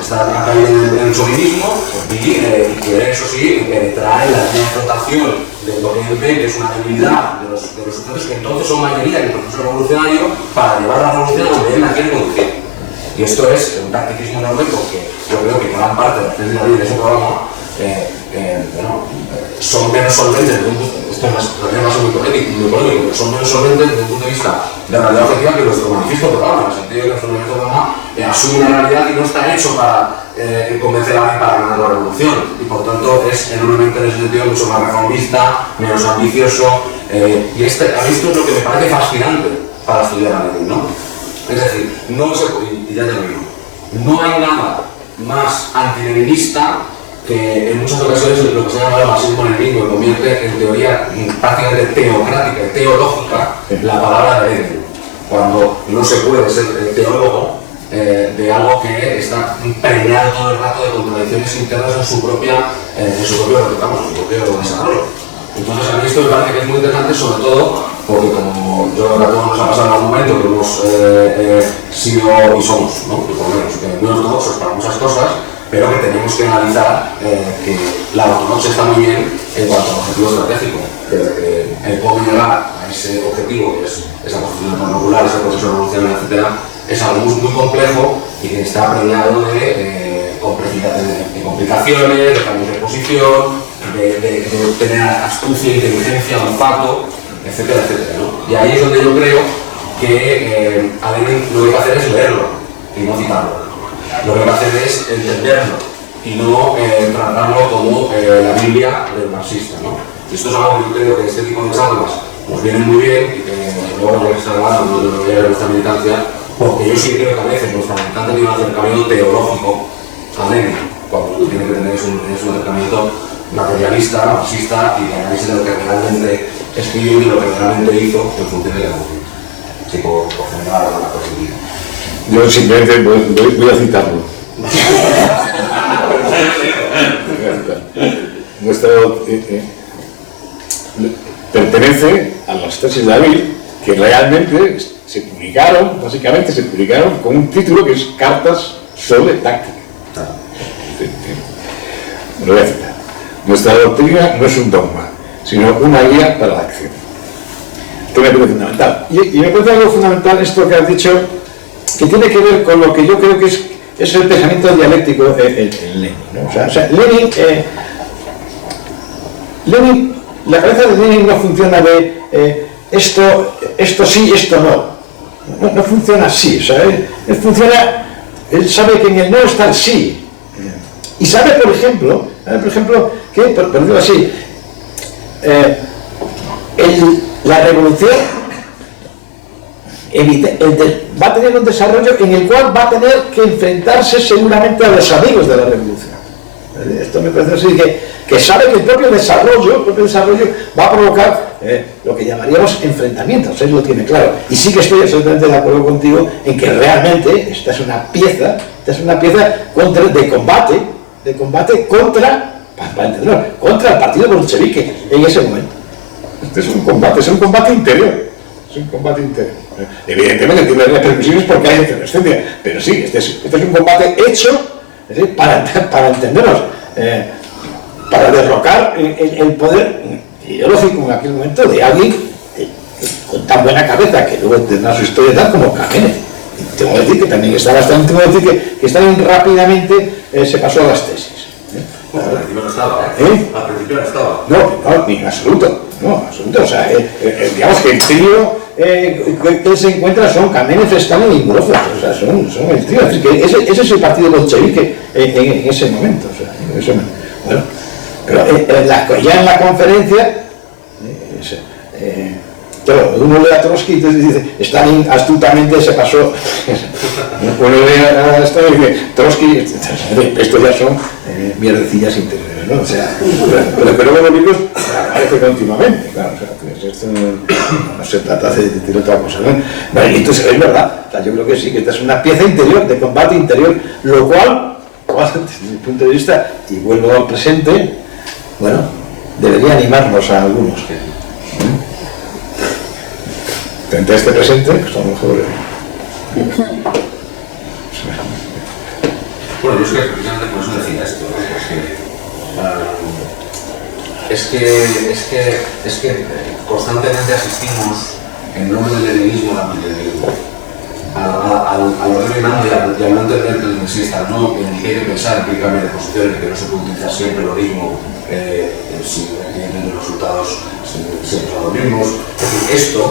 están acá en el chauvinismo y quiere, eso sí, penetrar en la confrontación de lo que él ve que es una debilidad de los sujetos que entonces son mayoría en el proceso revolucionario para llevar la revolución a donde él la quiere conducir. Y esto es un tacticismo enorme porque yo creo que gran parte de la tesis de la vida de ese programa son menos solventes, esto es más muy polémico, pero son menos solventes desde el punto de vista de la realidad objetiva que nuestro manifiesto programa, en el sentido de que nuestro manifiesto programa asume una realidad y no está hecho para convencer a alguien para ganar la revolución, y por tanto es enormemente en ese sentido mucho más reformista, menos ambicioso, y a mí esto es lo que me parece fascinante para estudiar a Lenin, ¿no? Es decir, y ya te lo digo, no hay nada más antileninista que en muchas ocasiones lo que se llama el marxismo-leninismo convierte en teoría prácticamente teocrática y teológica la palabra de Lenin, cuando no se puede ser teólogo de algo que está preñado todo el rato de contradicciones internas en su propio desarrollo. Entonces a mí esto me parece que es muy interesante, sobre todo porque como yo creo que a todos nos ha pasado en algún momento que hemos sido y somos, ¿no? Por lo menos, muy ortodoxos para muchas cosas, pero que tenemos que analizar que la ortodoxia está muy bien en cuanto al objetivo estratégico, pero que cómo llegar a ese objetivo, que es esa constitución popular, ese proceso revolucionario, etc., es algo muy complejo y que está preñado de complicaciones, de cambios de posición, de tener astucia, inteligencia, olfato, etcétera, etcétera, ¿no? Y ahí es donde yo creo que a Lenin lo que hay que hacer es leerlo y no citarlo. Lo que hay que hacer es entenderlo y no tratarlo como la Biblia del marxista, ¿no? Y esto es algo que yo creo que este tipo de charlas nos vienen muy bien y que luego ya que está grabando no debería haber nuestra militancia, porque yo sí creo que a veces nuestra militancia tiene un acercamiento teológico a Lenin, cuando lo que tiene que tener es un acercamiento materialista, marxista y de análisis de lo que realmente escribió y lo que realmente hizo en función de la evolución. Así por generar alguna posibilidad. Yo simplemente voy a citarlo. Nuestro pertenece a las tesis de David, que realmente se publicaron con un título que es Cartas sobre táctica. Lo voy a citar. Nuestra doctrina no es un dogma, sino una guía para la acción. Esto me parece fundamental. Y me parece algo fundamental esto que has dicho, que tiene que ver con lo que yo creo que es el pensamiento dialéctico en Lenin, ¿no? O sea, Lenin, la cabeza de Lenin no funciona de esto sí, esto no. No funciona así, o sea, él sabe que en el no está el sí. Y sabe, por ejemplo, que, por decirlo así, la revolución va a tener un desarrollo en el cual va a tener que enfrentarse seguramente a los amigos de la revolución. Esto me parece así que sabe que el propio desarrollo va a provocar lo que llamaríamos enfrentamientos, él lo tiene claro. Y sí que estoy absolutamente de acuerdo contigo en que realmente esta es una pieza de combate contra el partido bolchevique en ese momento. Este es un combate interior. Es un combate interior. Evidentemente tiene repercusiones porque hay efervescencia, pero sí, este es un combate hecho, es decir, para entendernos, para derrocar el poder ideológico en aquel momento de alguien con tan buena cabeza que luego tendrá su historia tal como Kamenev. Tengo que decir que también que rápidamente se pasó a las tesis. Al principio no estaba, Al principio no estaba. No, ni en absoluto. No, absoluto. O sea, digamos que el trío que se encuentra son Kamenev, Stalin y Murozov. O sea, son el trío. Es decir, que ese es el partido bolchevique en ese momento. O sea, en ese momento. Bueno, pero ya en la conferencia, claro, uno lee a Trotsky y dice, Stalin astutamente se pasó. Uno lee a Stalin y dice, Trotsky, esto ya son mierdecillas interiores, ¿no? O sea, pero luego los libros aparece continuamente, claro, o sea, esto no se trata de decir otra cosa, ¿no? Bueno, y entonces es verdad, o sea, yo creo que sí, que esta es una pieza interior, de combate interior, lo cual, desde mi punto de vista, y vuelvo al presente, bueno, debería animarnos a algunos. Frente a este presente, pues a lo mejor... Bueno, yo es que precisamente por eso decía esto, es que constantemente asistimos, en nombre del leninismo, al ordenamiento y al no entender que el marxista no, en que hay que pensar empíricamente de posiciones, que no se puede utilizar siempre lo mismo, si los resultados siempre son los mismos. Es decir, esto,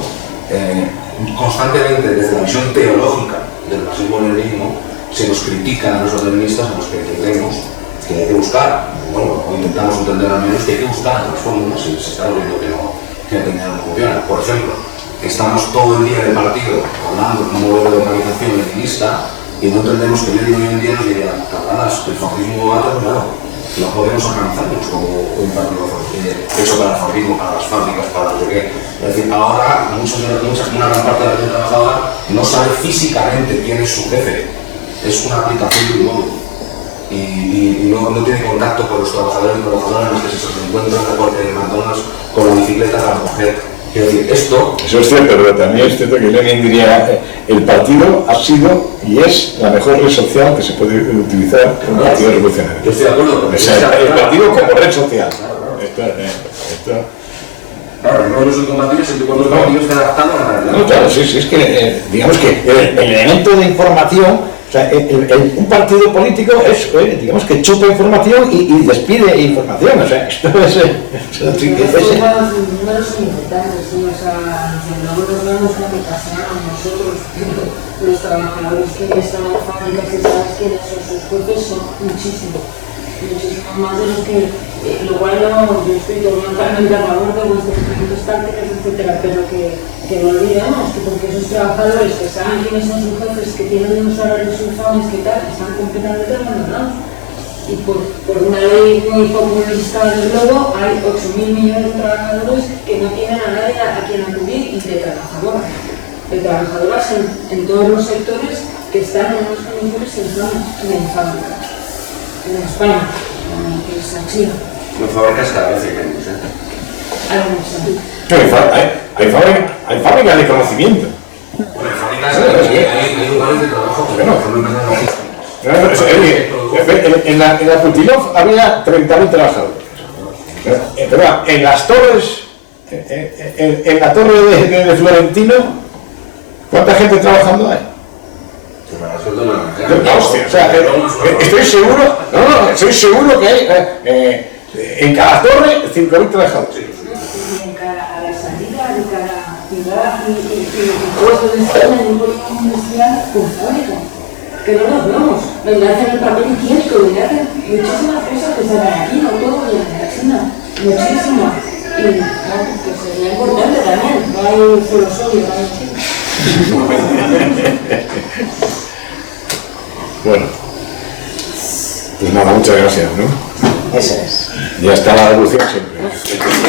constantemente desde la visión teológica del marxismo-leninismo, se nos critica a nosotros leninistas, a los que entendemos que hay que buscar, bueno, o intentamos entender al menos que hay que buscar las fórmulas y se está viendo que no funciona. Por ejemplo, estamos todo el día en el partido hablando de un modelo de organización leninista y no entendemos que Lenin hoy en día nos diría, cabronas, el fascismo va terminado, no podemos organizarnos como un partido hecho para el fascismo, para las fábricas, para lo que. Es decir, ahora una gran parte de la gente trabajadora no sabe físicamente quién es su jefe. Es una aplicación de un modo y no tiene contacto con los trabajadores y trabajadoras que se encuentran en la puerta de McDonald's con la bicicleta para recoger. Quiero decir, esto... Eso es cierto, pero también es cierto que Lenin diría el partido ha sido y es la mejor red social que se puede utilizar por un partido revolucionario. Yo estoy de acuerdo con eso. El partido como red social. Claro, no soy combativo siempre cuando los combatidos están adaptando a la realidad. No, claro, sí, es que digamos que el elemento de información. O sea, un partido político es, digamos que chupa información y despide información, o sea, esto es... Los números son importantes, ¿sí? O sea, luego nos damos una aplicación a nosotros, los trabajadores que están en fábricas, que sabes que sus jefes son muchísimos más de los que, lo cual yo estoy totalmente a favor de vuestros puntos tácticas, etcétera, pero que no olvidemos que porque esos trabajadores que saben quiénes son sus jefes, que tienen unos horarios infames, que tal, están completamente abandonados. Y por una ley muy populista del globo hay 8.000 millones de trabajadores que no tienen a nadie a quien acudir y de trabajadoras en todos los sectores que están en unas condiciones en fábricas. En España, que es en China. Las fábricas cada vez hay menos, Hay fábricas de conocimiento. Bueno, fábricas hay lugares de trabajo, en la Putilov había 30.000 trabajadores. Pero en las torres, en la torre de Florentino, ¿cuánta gente trabajando hay? Hostia, o sea, estoy seguro que hay en cada torre 5.000 trabajadores. Y en cada salida de cada ciudad y puestos de España en un polígono industrial con fábrica. Que no nos vemos, donde hacen el papel higiénico, donde hacen muchísimas cosas que se hacen aquí, no todo viene de China, muchísimas. Y que sería importante también, no hay solo sodio, no hay China. Bueno, pues nada, muchas gracias, ¿no? Eso es. Ya está la devolución siempre.